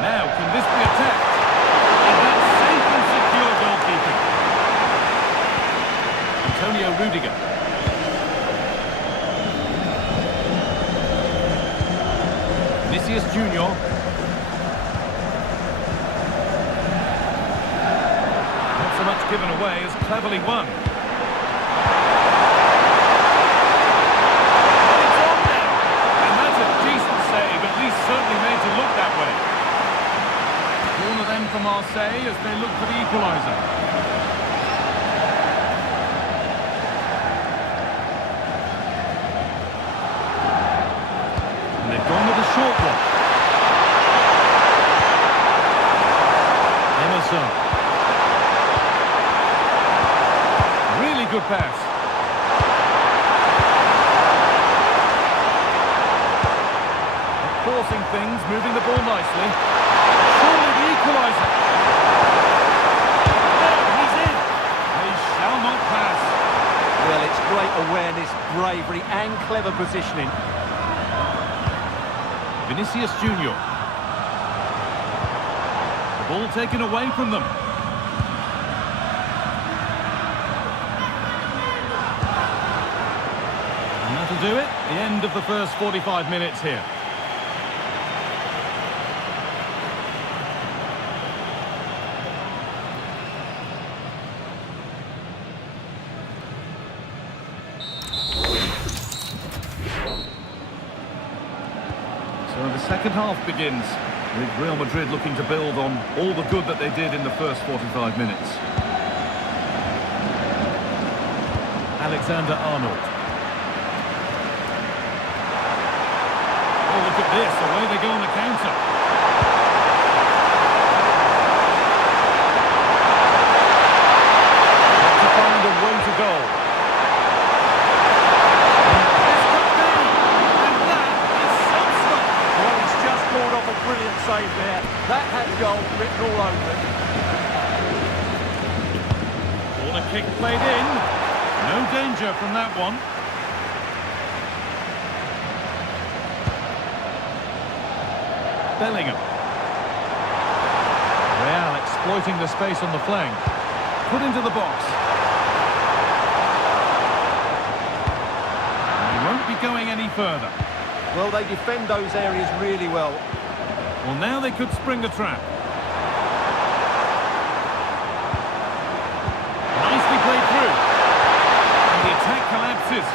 Now, can this be attacked? And that's safe and secure goalkeeping. Antonio Rudiger. Vinicius Junior. Not so much given away as cleverly won. And it's on now. And that's a decent save, at least certainly made to look that. say as they look for the equaliser. And they've gone with a short one. Emerson. Really good pass. Forcing things, moving the ball nicely. Surely the equaliser. Oh, he's in. They shall not pass. Well, it's great awareness, bravery and clever positioning. Vinicius Junior. The ball taken away from them. And that'll do it. The end of the first 45 minutes here. So the second half begins, with Real Madrid looking to build on all the good that they did in the first 45 minutes. Alexander-Arnold. Oh, look at this, away they go on the counter. Got to find a way to go. Pulled off a brilliant save there. That had goal written all over it. Corner kick played in. No danger from that one. Bellingham. Real exploiting the space on the flank. Put into the box. And he won't be going any further. Well, they defend those areas really well. Well, now they could spring the trap. Nicely played through. And the attack collapses.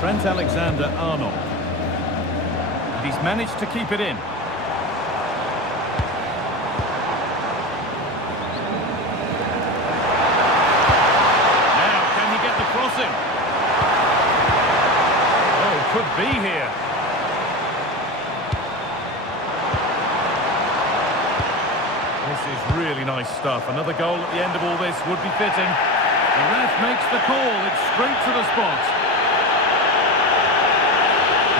Trent Alexander-Arnold. And he's managed to keep it in. Could be here. This is really nice stuff. Another goal at the end of all this would be fitting. The ref makes the call. It's straight to the spot.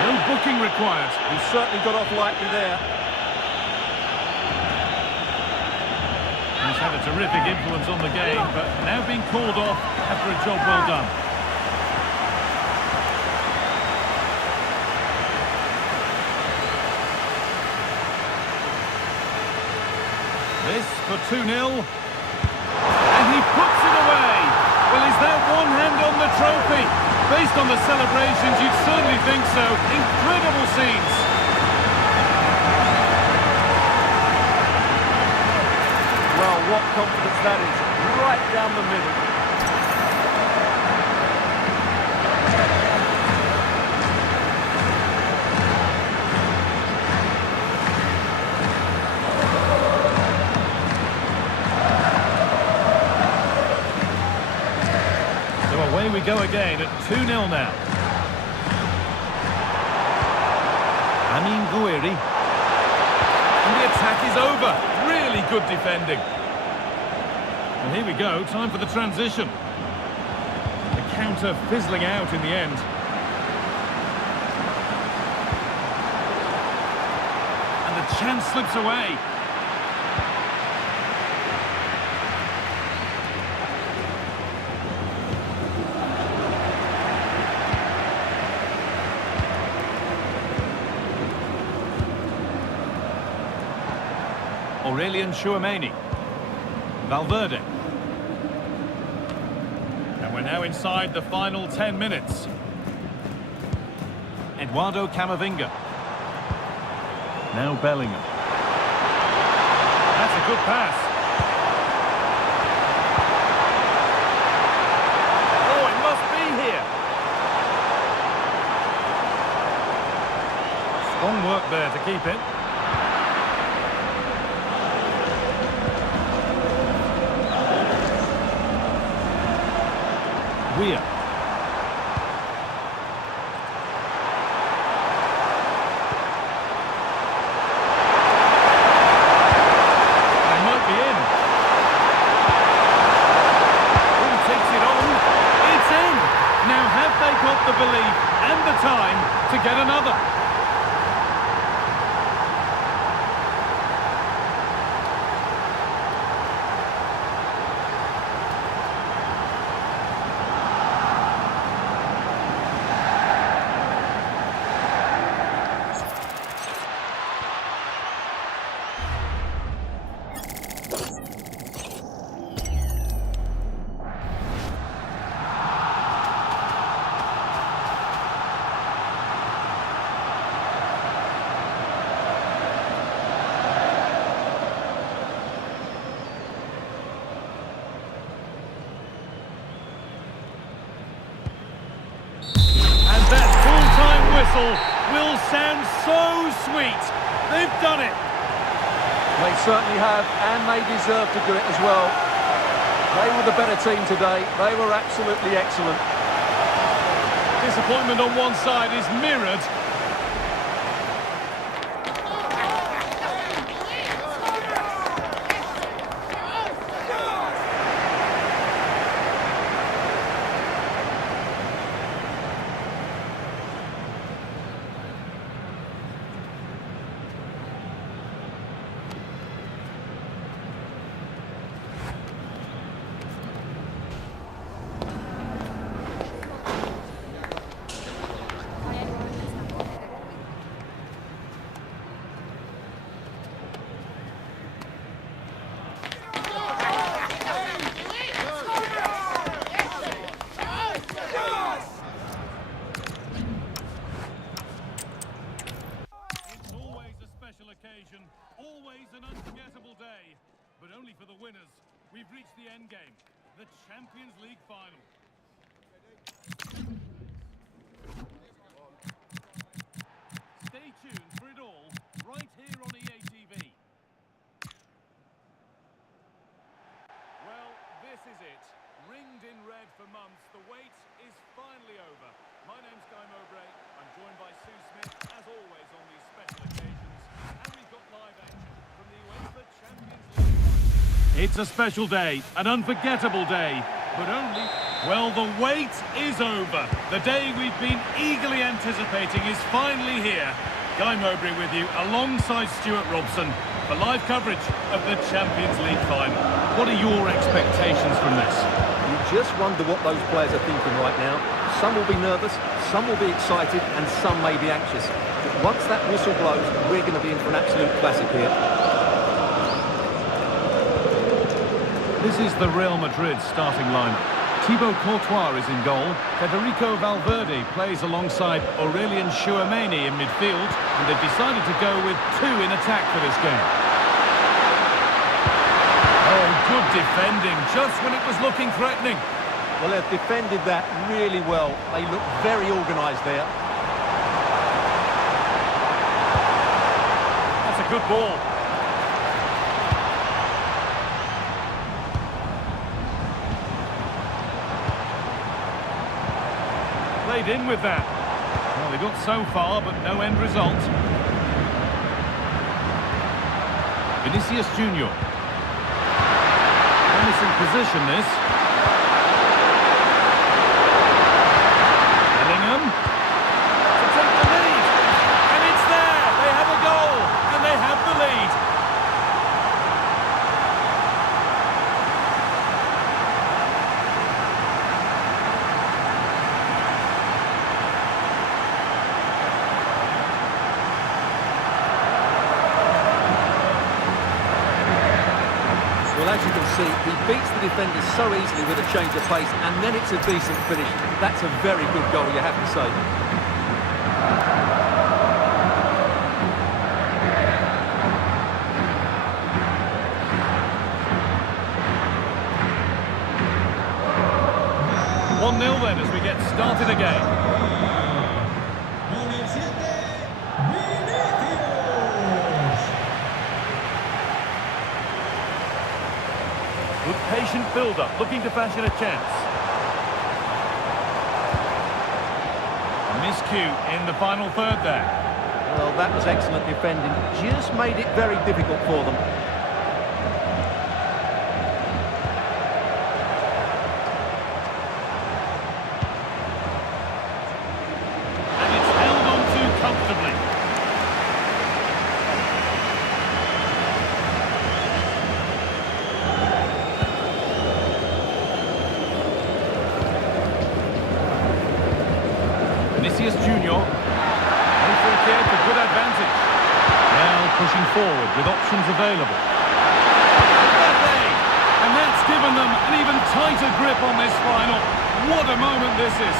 No booking required. He certainly got off lightly there. He's had a terrific influence on the game, but now being called off after a job well done. This for 2-0. And he puts it away. Well, is that one hand on the trophy? Based on the celebrations, you'd certainly think so. Incredible scenes. Well, what confidence that is. Right down the middle. Away we go again at 2-0 now. Amin Gouiri. And the attack is over. Really good defending. And here we go, time for the transition. The counter fizzling out in the end. And the chance slips away. Aurelian Chouameni. Valverde. And we're now inside the final 10 minutes. Eduardo Camavinga. Now Bellingham. That's a good pass. Oh, it must be here. there to keep it. Weir. They might be in. Who takes it on? It's in! Now have they got the belief and the time to get another? That full-time whistle will sound so sweet. They've done it. They certainly have, and they deserve to do it as well. They were the better team today. They were absolutely excellent. Disappointment on one side is mirrored. Always an unforgettable day, but only for the winners. We've reached the end game, the Champions League final. Stay tuned for it all, right here on EA TV. Well, this is it. Ringed in red for months, the wait is finally over. My name's Guy Mowbray. I'm joined by Sue Smith, as always on these special occasions. And we've got live action from the UEFA Champions League. It's a special day, an unforgettable day, but only... Well, the wait is over. The day we've been eagerly anticipating is finally here. Guy Mowbray with you, alongside Stuart Robson, for live coverage of the Champions League final. What are your expectations from this? You just wonder what those players are thinking right now. Some will be nervous, some will be excited, and some may be anxious. But once that whistle blows, we're going to be in for an absolute classic here. This is the Real Madrid starting line. Thibaut Courtois is in goal. Federico Valverde plays alongside Aurelien Chouameni in midfield, and they've decided to go with two in attack for this game. Oh, good defending, just when it was looking threatening. Well, they've defended that really well. They look very organised there. That's a good ball. Played in with that. Well, they got so far, but no end result. Vinicius Junior. Promising position, this. Bellingham. To take the lead. And it's there. They have a goal. And they have the lead. Well, as you can see, he beats the defenders so easily with a change of pace, and then it's a decent finish. That's a very good goal, you have to say. One-0 then as we get started again. Good patient build-up, looking to fashion a chance. A miscue in the final third there. Well, that was excellent defending. Just made it very difficult for them. And it's held on to comfortably. Vinicius Junior. Free kick, a good advantage. Now pushing forward with options available. And that's given them an even tighter grip on this final. What a moment this is.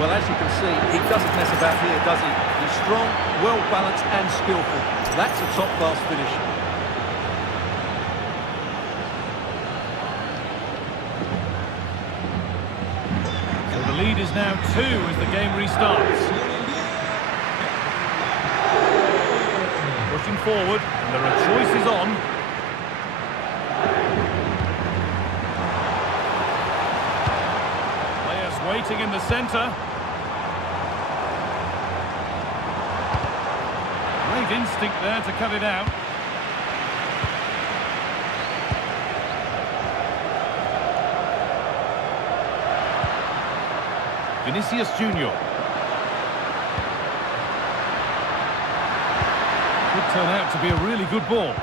Well, as you can see, he doesn't mess about here, does he? He's strong, well-balanced and skillful. That's a top-class finish. So the lead is now 2 as the game restarts. Pushing forward, and there are choices on. Players waiting in the centre. Great instinct there to cut it out. Vinicius Junior. Could turn out to be a really good ball.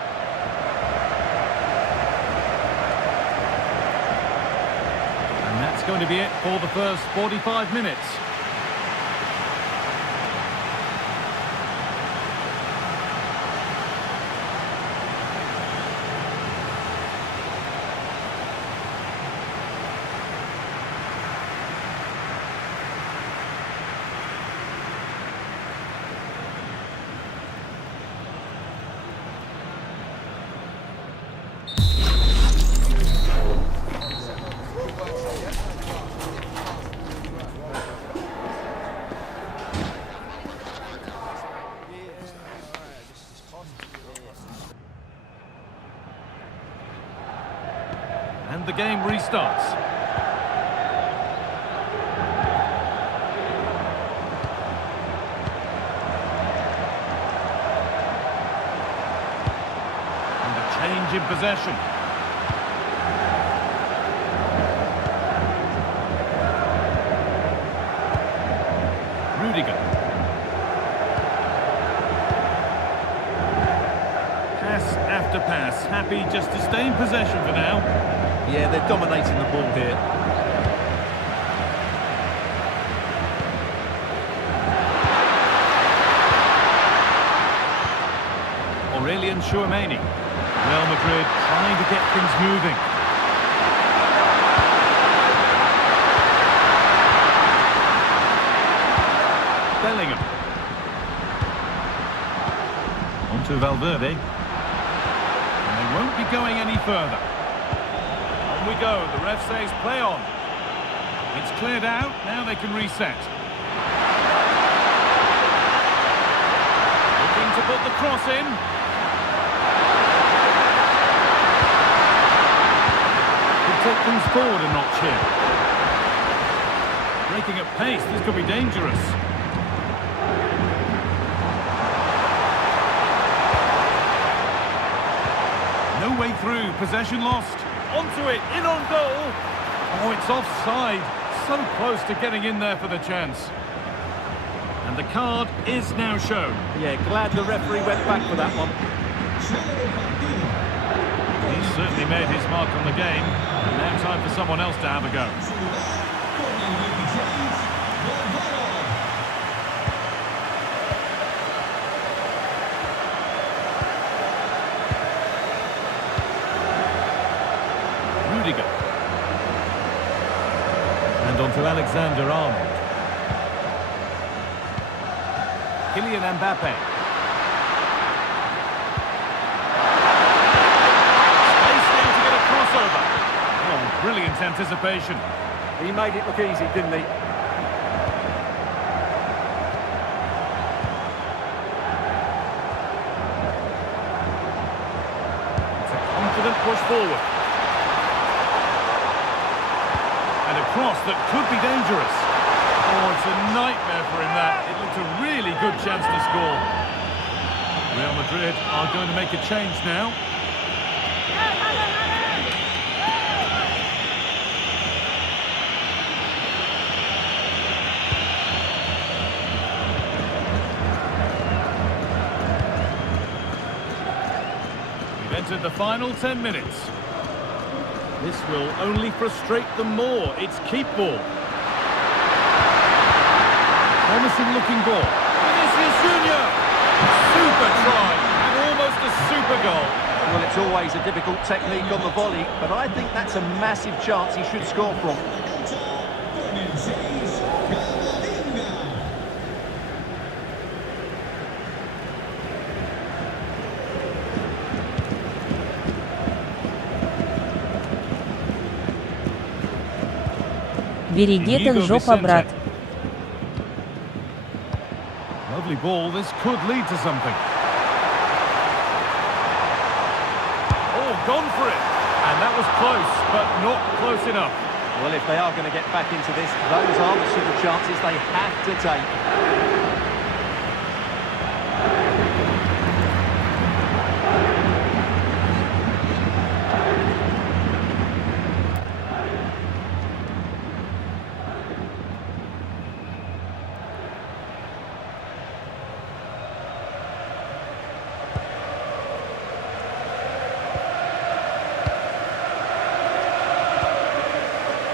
And that's going to be it for the first 45 minutes. And the game restarts. And a change in possession. Rudiger. Pass after pass, happy just to stay in possession for now. Yeah, they're dominating the ball here. Aurelian Chouameni. Real Madrid trying to get things moving. Bellingham. On to Valverde. And they won't be going any further. We go, the ref says play on. It's cleared out, now they can reset. Looking to put the cross in. Could take things forward a notch here. Breaking at pace, this could be dangerous. No way through, possession lost. Onto it, in on goal. Oh, it's offside. So close to getting in there for the chance. And the card is now shown. Yeah, glad the referee went back for that one. He's certainly made his mark on the game. And now time for someone else to have a go. And on to Alexander-Arnold. Kylian Mbappe. intense anticipation. He made it look easy, didn't he? It's a confident push forward. And a cross that could be dangerous. Oh, it's a nightmare for him, that. It looked a really good chance to score. Real Madrid are going to make a change now. We've entered the final 10 minutes. This will only frustrate them more. It's keep ball. Promising looking ball. Vinicius Junior! Super try and almost a super goal. Well, it's always a difficult technique on the volley, but I think that's a massive chance he should score from. Берегетен жопа, брат. Lovely ball. This could lead to something. Oh, gone for it. And that was close, but not close enough. Well, if they are going to get back into this, those are the sort of chances they have to take.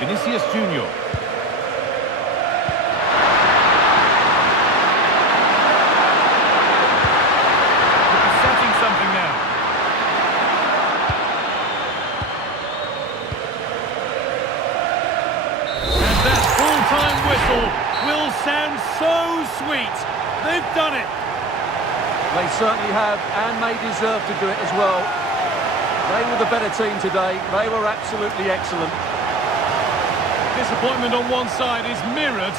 Vinicius Junior. Could be setting something now. And that full-time whistle will sound so sweet. They've done it. They certainly have, and they deserve to do it as well. They were the better team today. They were absolutely excellent. Disappointment on one side is mirrored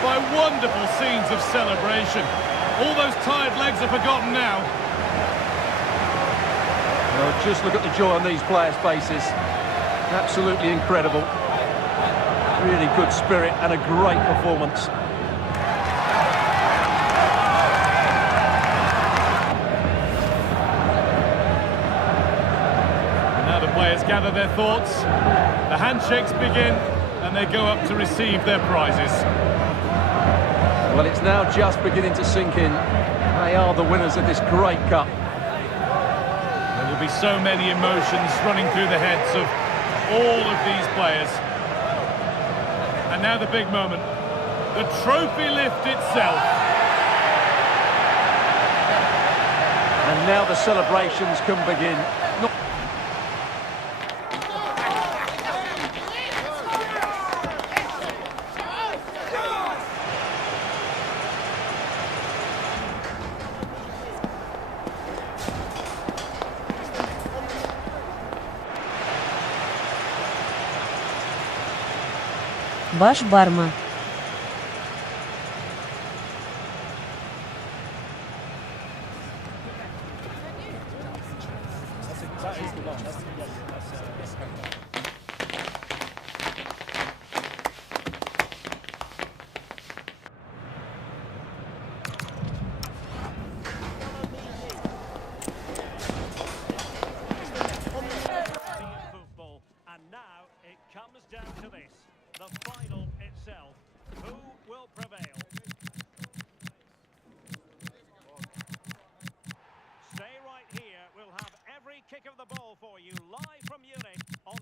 by wonderful scenes of celebration. All those tired legs are forgotten now. Well, just look at the joy on these players' faces. Absolutely incredible. Really good spirit and a great performance. And now the players gather their thoughts. The handshakes begin. And they go up to receive their prizes. Well, it's now just beginning to sink in. They are the winners of this great cup. There will be so many emotions running through the heads of all of these players. And now the big moment. The trophy lift itself. And now the celebrations can begin. Ваш барма. Football, and now it comes down to this, the final itself. Who will prevail? Stay right here. We'll have every kick of the ball for you live from Munich on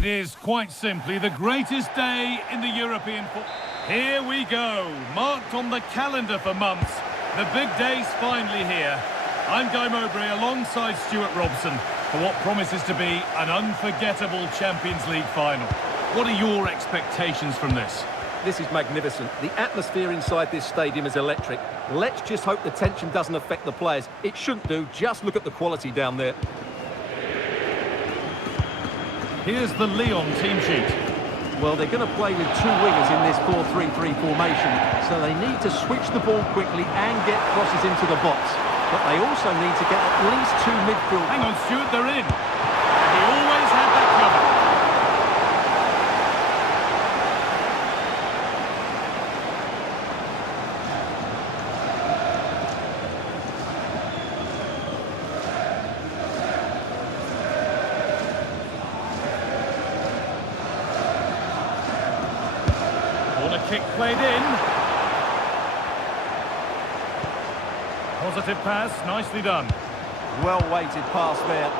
It is quite simply the greatest day in the European football. Here we go, marked on the calendar for months. The big day's finally here. I'm Guy Mowbray alongside Stuart Robson for what promises to be an unforgettable Champions League final. What are your expectations from this? This is magnificent. The atmosphere inside this stadium is electric. Let's just hope the tension doesn't affect the players. It shouldn't do. Just look at the quality down there. Here's the Lyon team sheet. Well, they're going to play with two wingers in this 4-3-3 formation, so they need to switch the ball quickly and get crosses into the box. But they also need to get at least two midfield... Hang on, Stuart, they're in. He always had that covered. Corner kick played in. Positive pass, nicely done. Well-weighted pass there.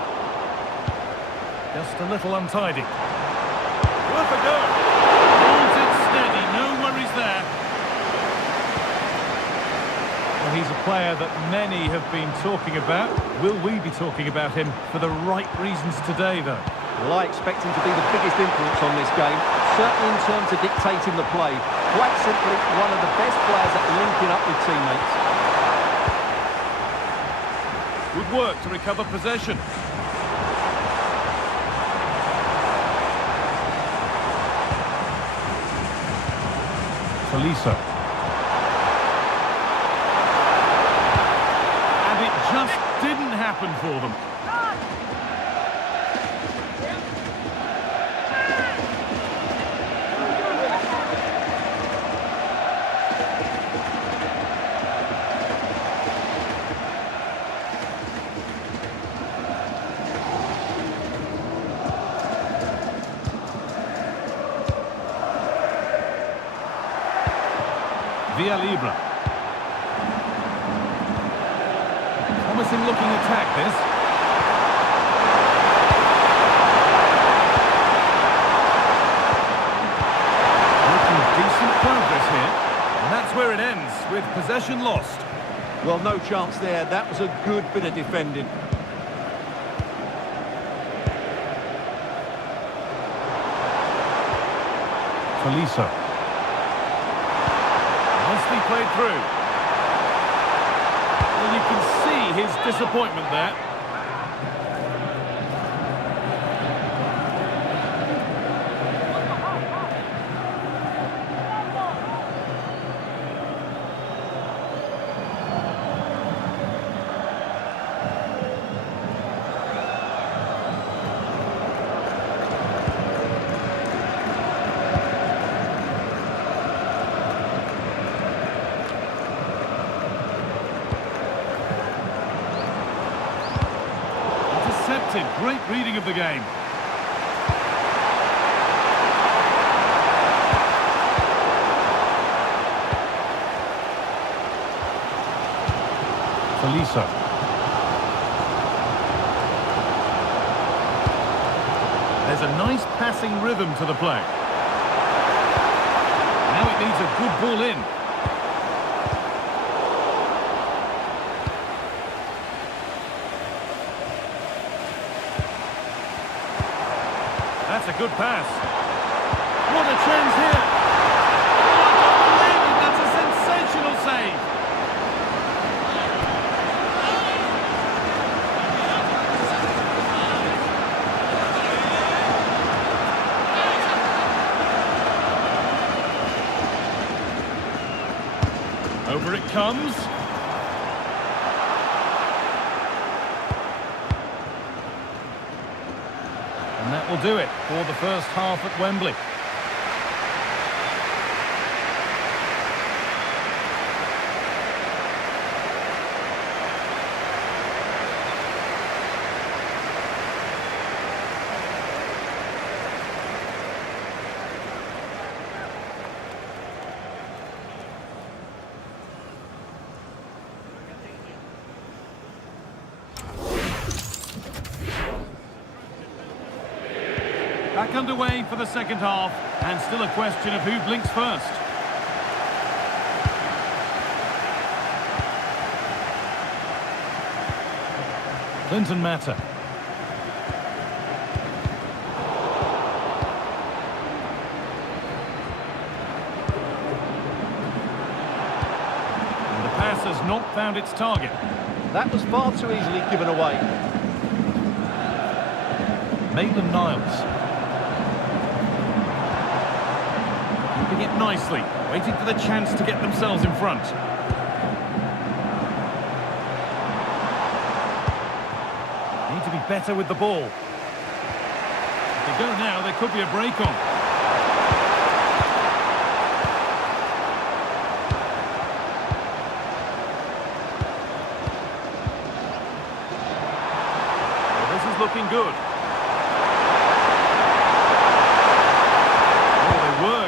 Just a little untidy. Worth a go. Holds it steady, no worries there. Well, he's a player that many have been talking about. Will we be talking about him for the right reasons today, though? Well, I expect him to be the biggest influence on this game, certainly in terms of dictating the play. Quite simply, one of the best players at linking up with teammates. Good work to recover possession. Tolisso. And it just didn't happen for them. Via Libra. Promising looking attack, this. Making decent progress here. And that's where it ends, with possession lost. Well, no chance there. That was a good bit of defending. Tolisso. Nicely played through. Well, you can see his disappointment there. Great reading of the game. Tolisso. There's a nice passing rhythm to the play. Now it needs a good ball in. That's a good pass. What a chance here. Oh, I can't believe it. That's a sensational save. Over it comes. And that will do it for the first half at Wembley. Back underway for the second half, and still a question of who blinks first. Clinton Mata. And the pass has not found its target. That was far too easily given away. Maitland-Niles. Keeping it nicely, waiting for the chance to get themselves in front. Need to be better with the ball. If they go now, there could be a break on. Well, this is looking good.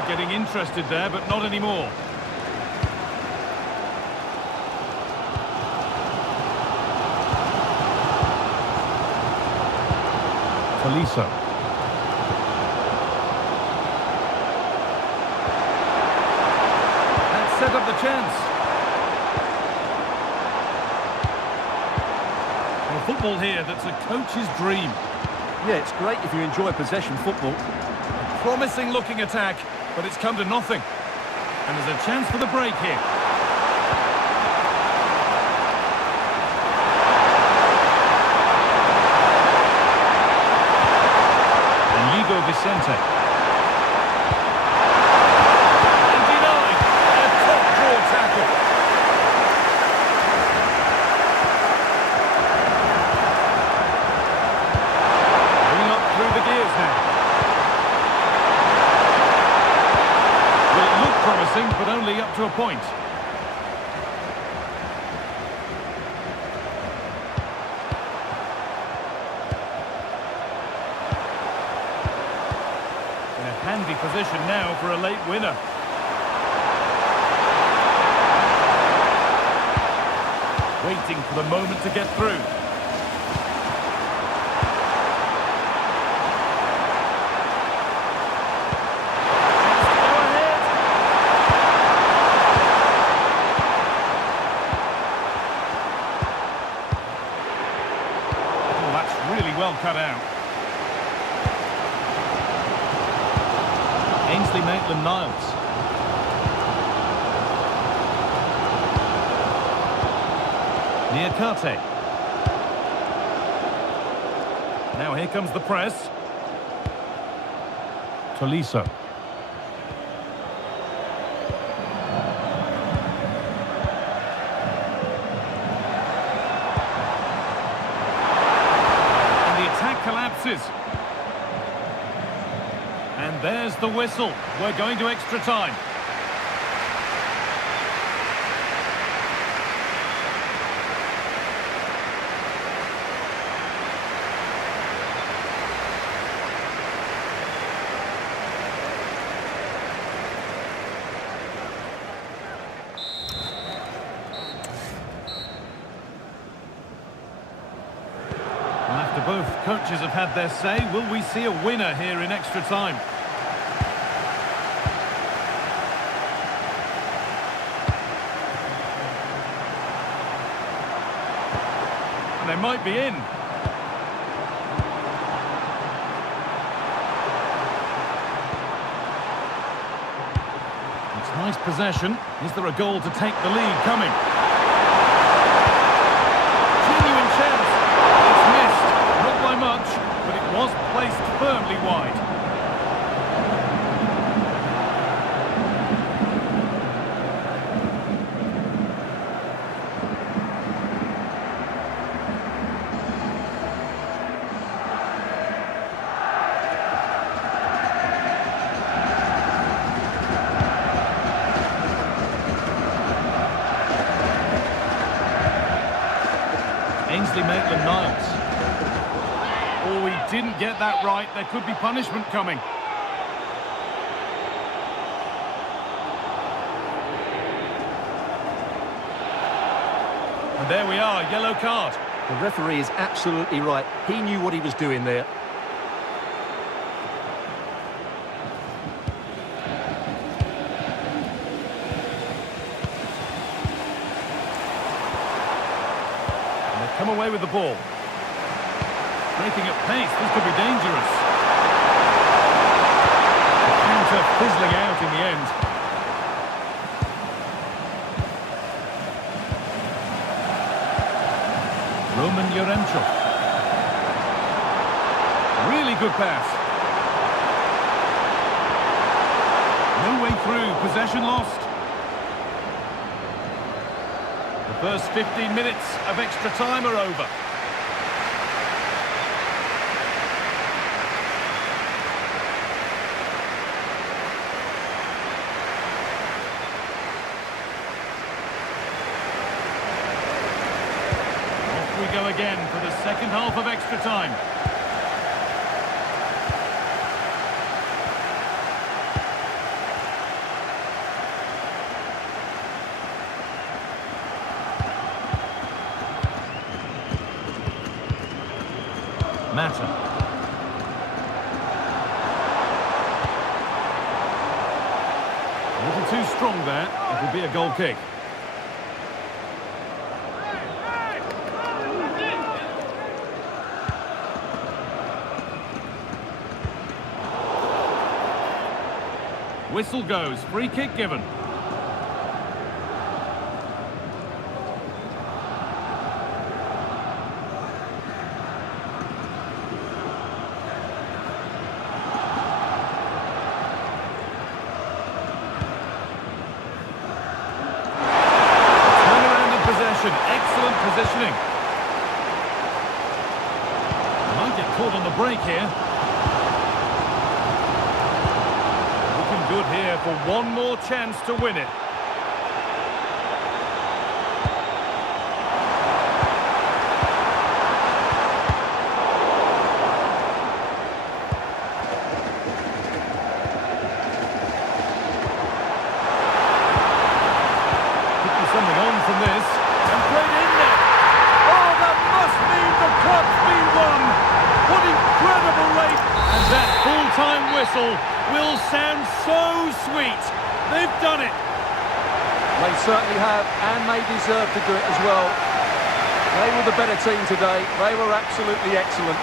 Getting interested there, but not anymore. Tolisso. That set up the chance. Well, football here, that's a coach's dream. Yeah, it's great if you enjoy possession football. Promising looking attack, but it's come to nothing. And there's a chance for the break here. And Hugo Vicente. And denied. A top draw tackle. Bringing up through the gears now. Promising, but only up to a point. In a handy position now for a late winner. Waiting for the moment to get through. Well cut out. Ainsley Maitland-Niles. Niakate. Now here comes the press. Tolisso. Collapses. And there's the whistle. We're going to extra time. Both coaches have had their say. Will we see a winner here in extra time? And they might be in. It's nice possession. Is there a goal to take the lead coming? Genuine chance. It's missed. Not by much, but it was placed firmly wide. Ainsley Maitland-Niles. Oh, he didn't get that right. There could be punishment coming. And there we are, yellow card. The referee is absolutely right. He knew what he was doing there. come away with the ball. Breaking at pace, this could be dangerous. The counter fizzling out in the end. Roman Yaremchuk. Really good pass. No way through, possession lost. The first 15 minutes of extra time are over. Off we go again for the second half of extra time. Matter. A little too strong there. It will be a goal kick. Whistle goes. Free kick given. Excellent positioning. Might get caught on the break here. Looking good here for one more chance to win it. Could be something on from this. Played in there. Oh, that must mean the cup's been won. What incredible rate. And that full-time whistle will sound so sweet. They've done it. They certainly have, and they deserve to do it as well. They were the better team today. They were absolutely excellent.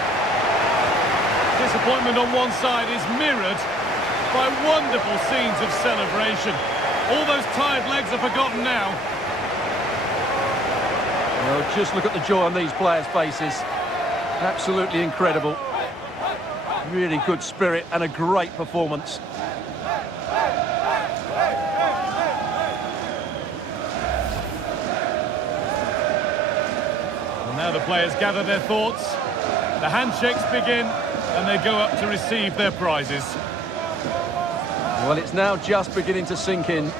Disappointment on one side is mirrored by wonderful scenes of celebration. All those tired legs are forgotten now. Well, just look at the joy on these players' faces. Absolutely incredible. Really good spirit and a great performance. Well, now the players gather their thoughts. The handshakes begin and they go up to receive their prizes. Well, it's now just beginning to sink in.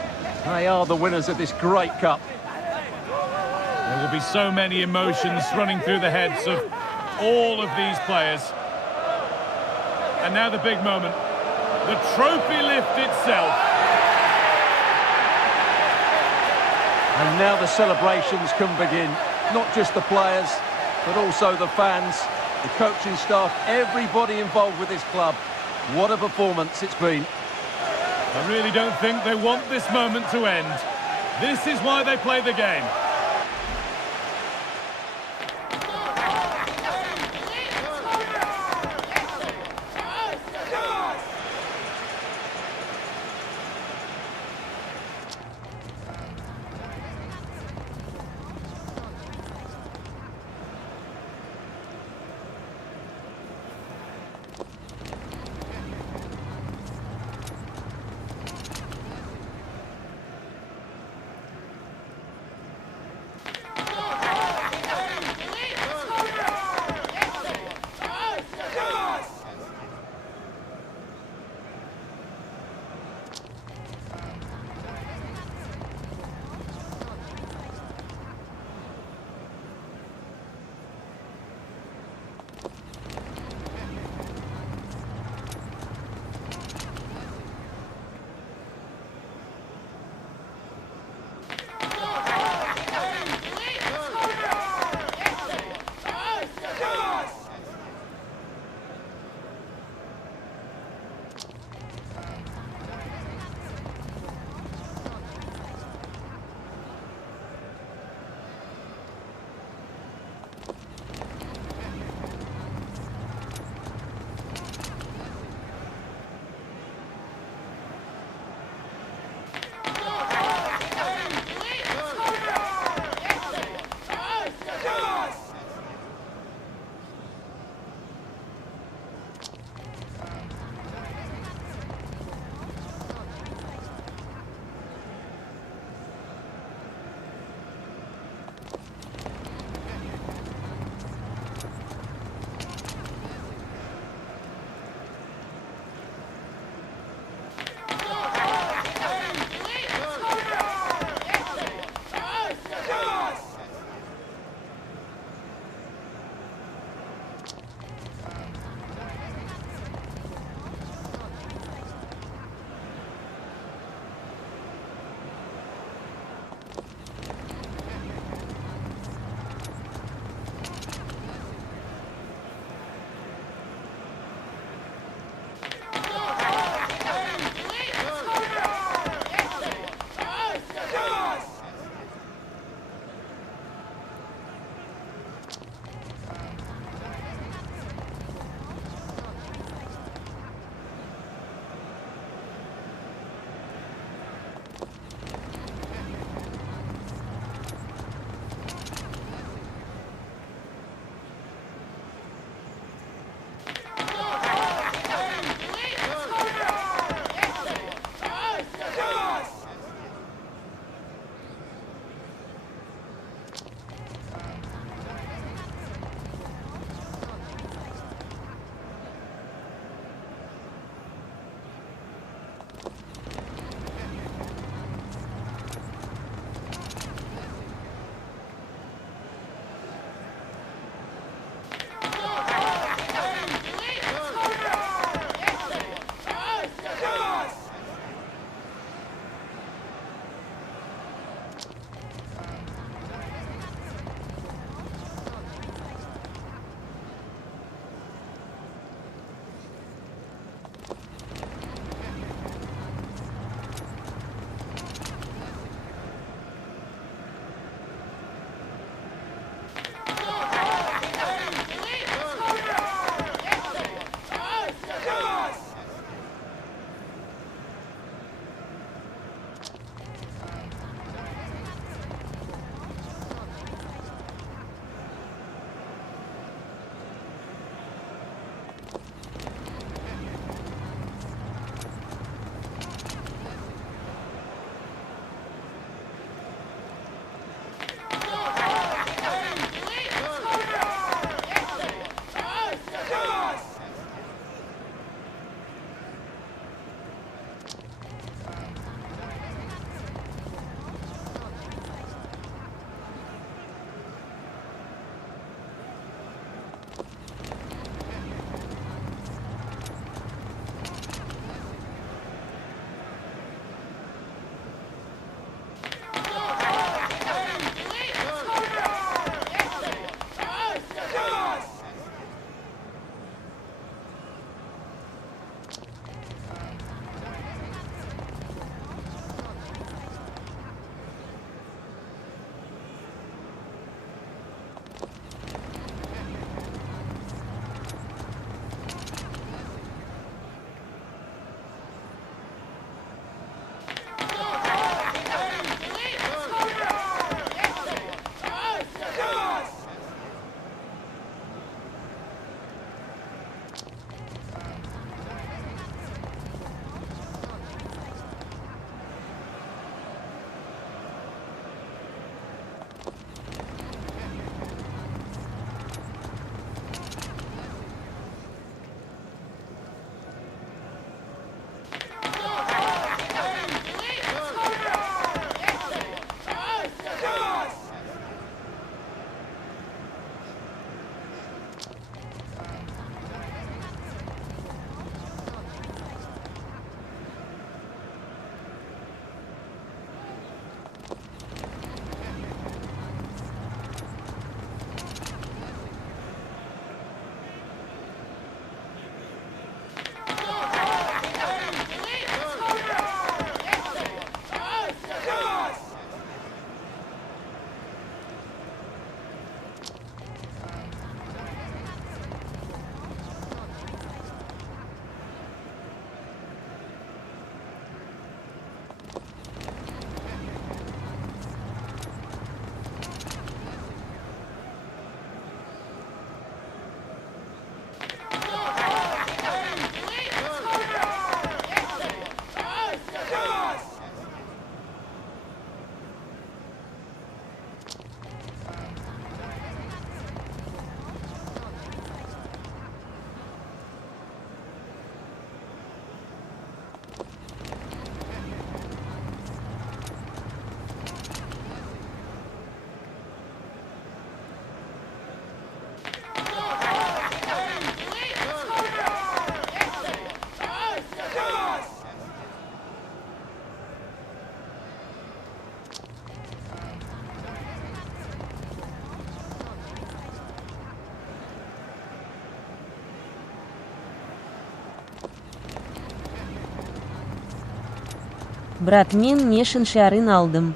They are the winners of this great cup. There will be so many emotions running through the heads of all of these players. And now the big moment, the trophy lift itself. And now the celebrations can begin. Not just the players, but also the fans, the coaching staff, everybody involved with this club. What a performance it's been. I really don't think they want this moment to end. This is why they play the game. Брат, мен не шиншарын алдым.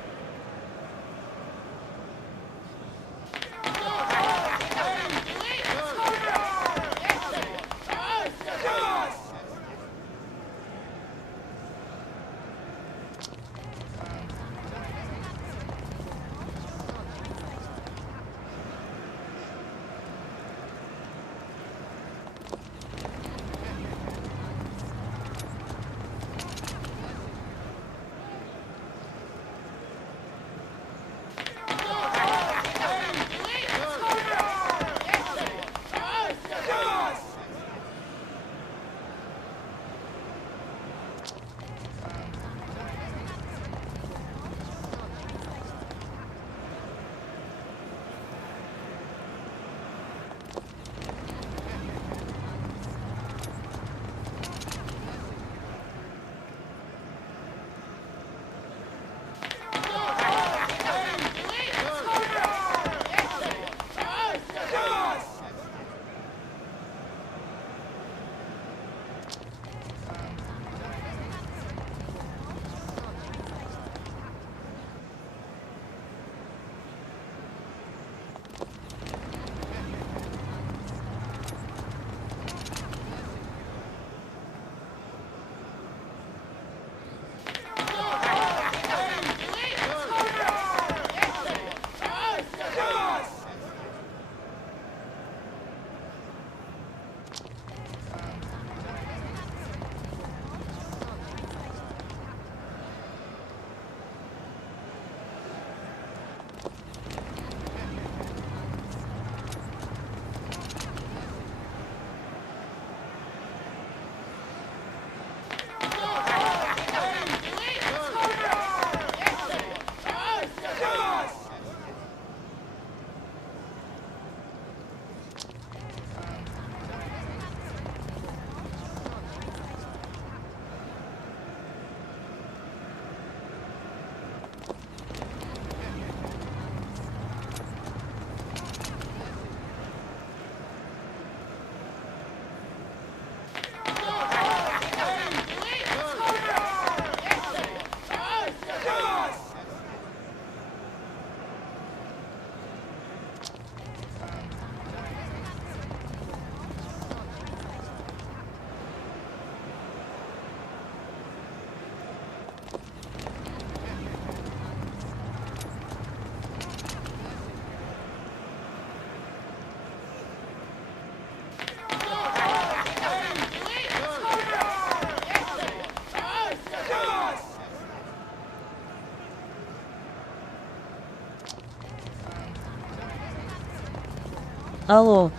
Алло.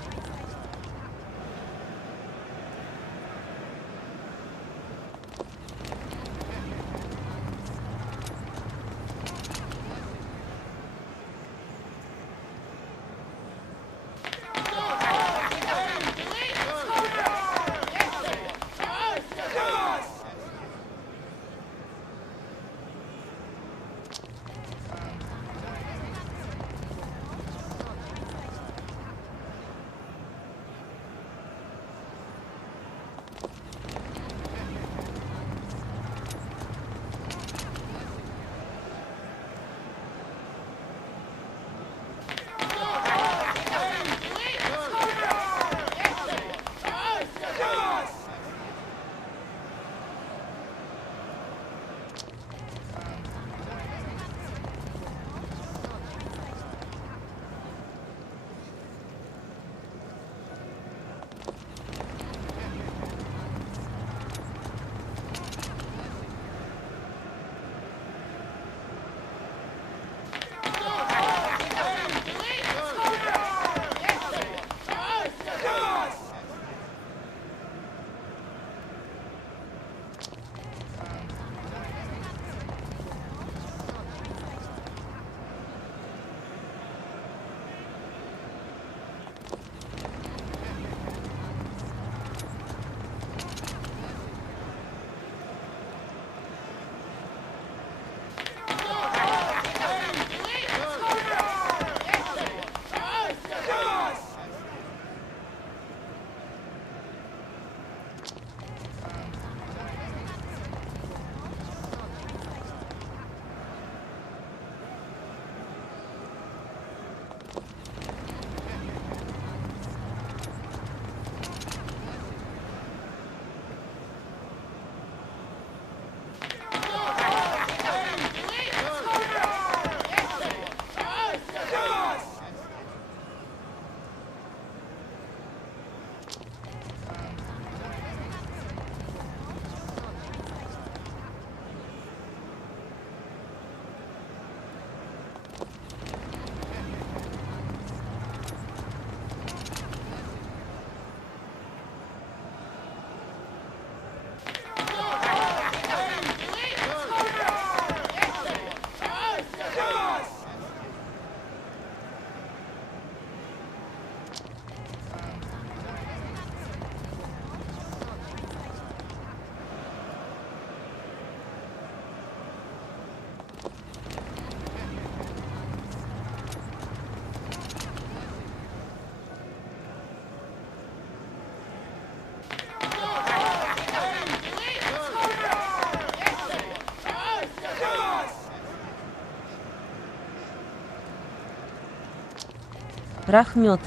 Рахмет.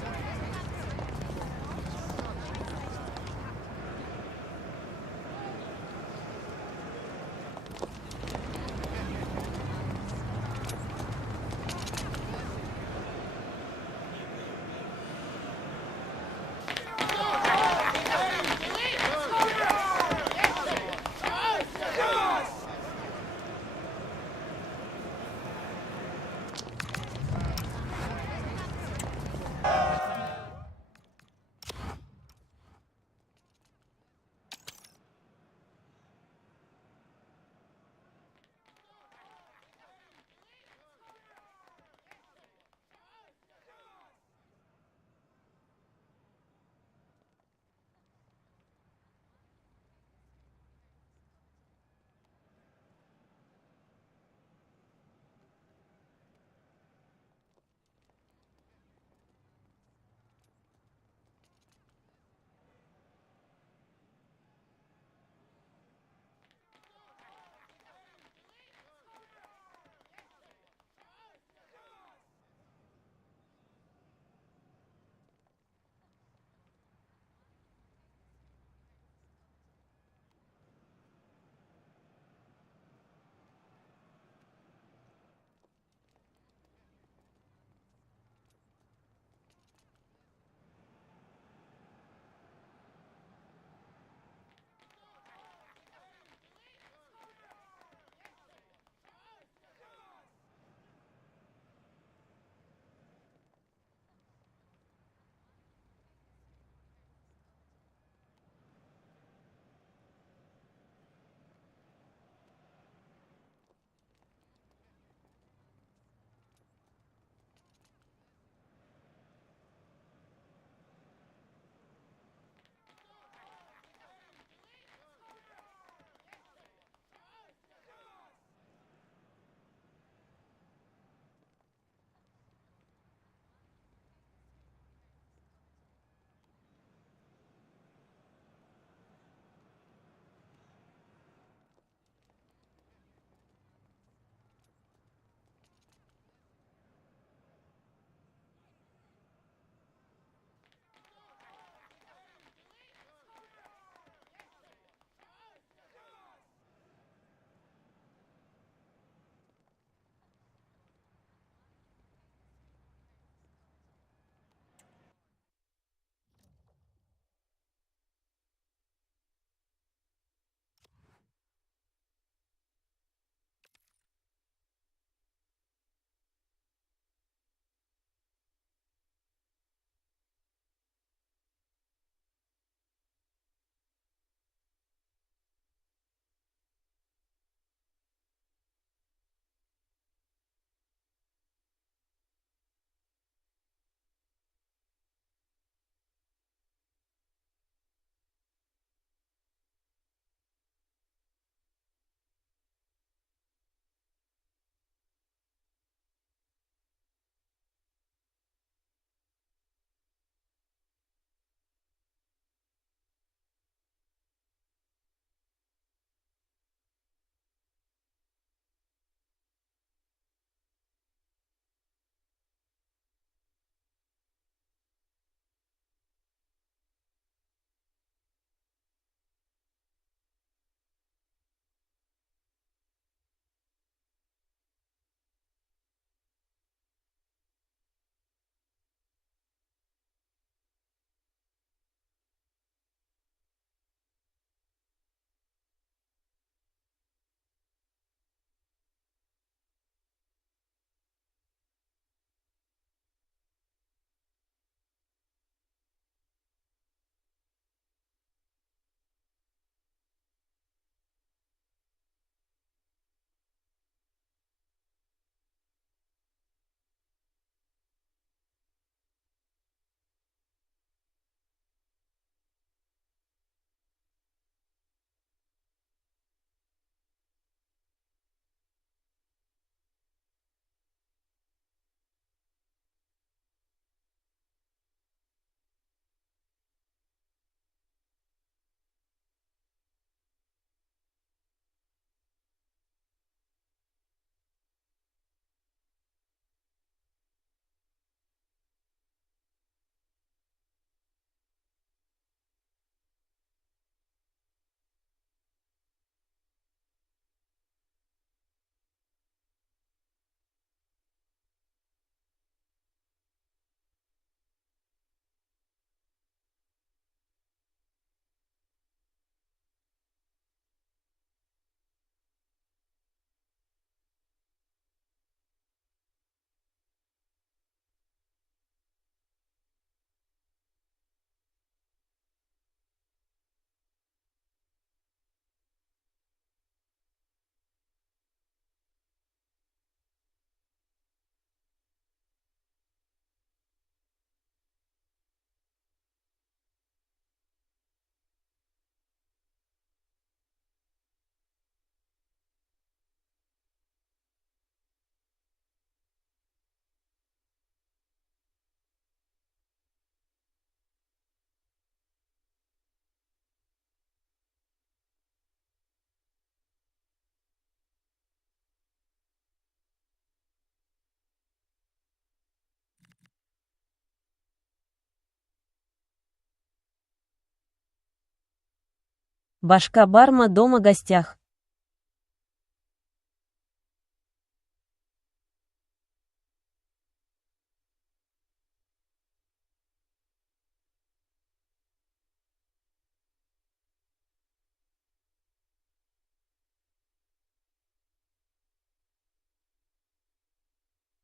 Башка барма дома гостях.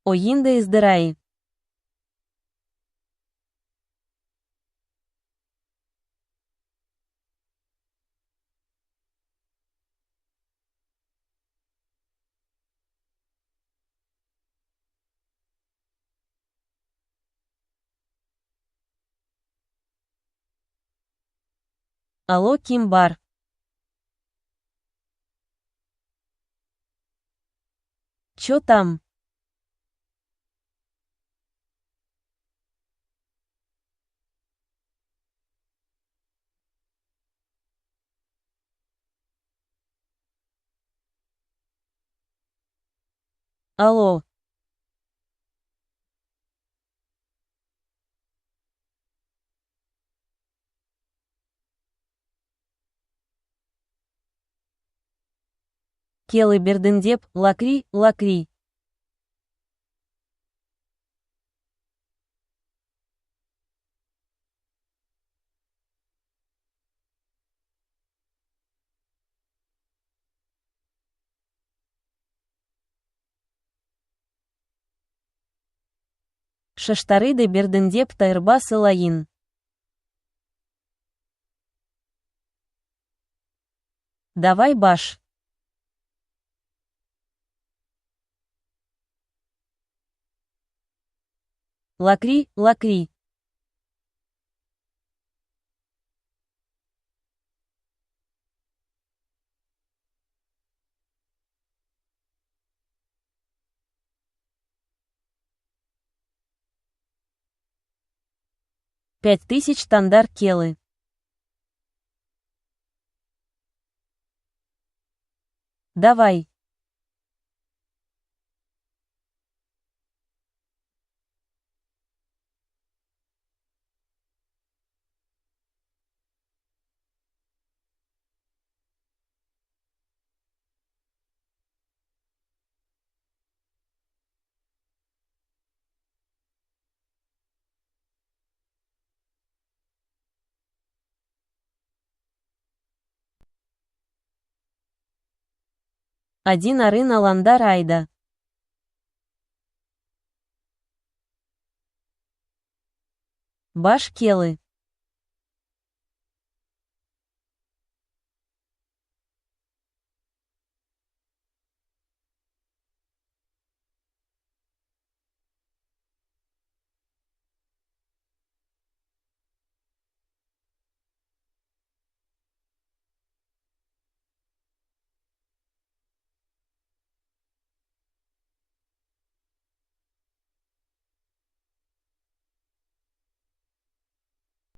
Ойында издырай. Алло, Кимбар. Чё там? Алло. Келы бердендеп, лакри, лакри. Шаштарыды бердендеп тайырба сылайын. Давай баш. Лакри, лакри. Пять тысяч тандар келы. Давай. Один арын аланда райда. Баш келы.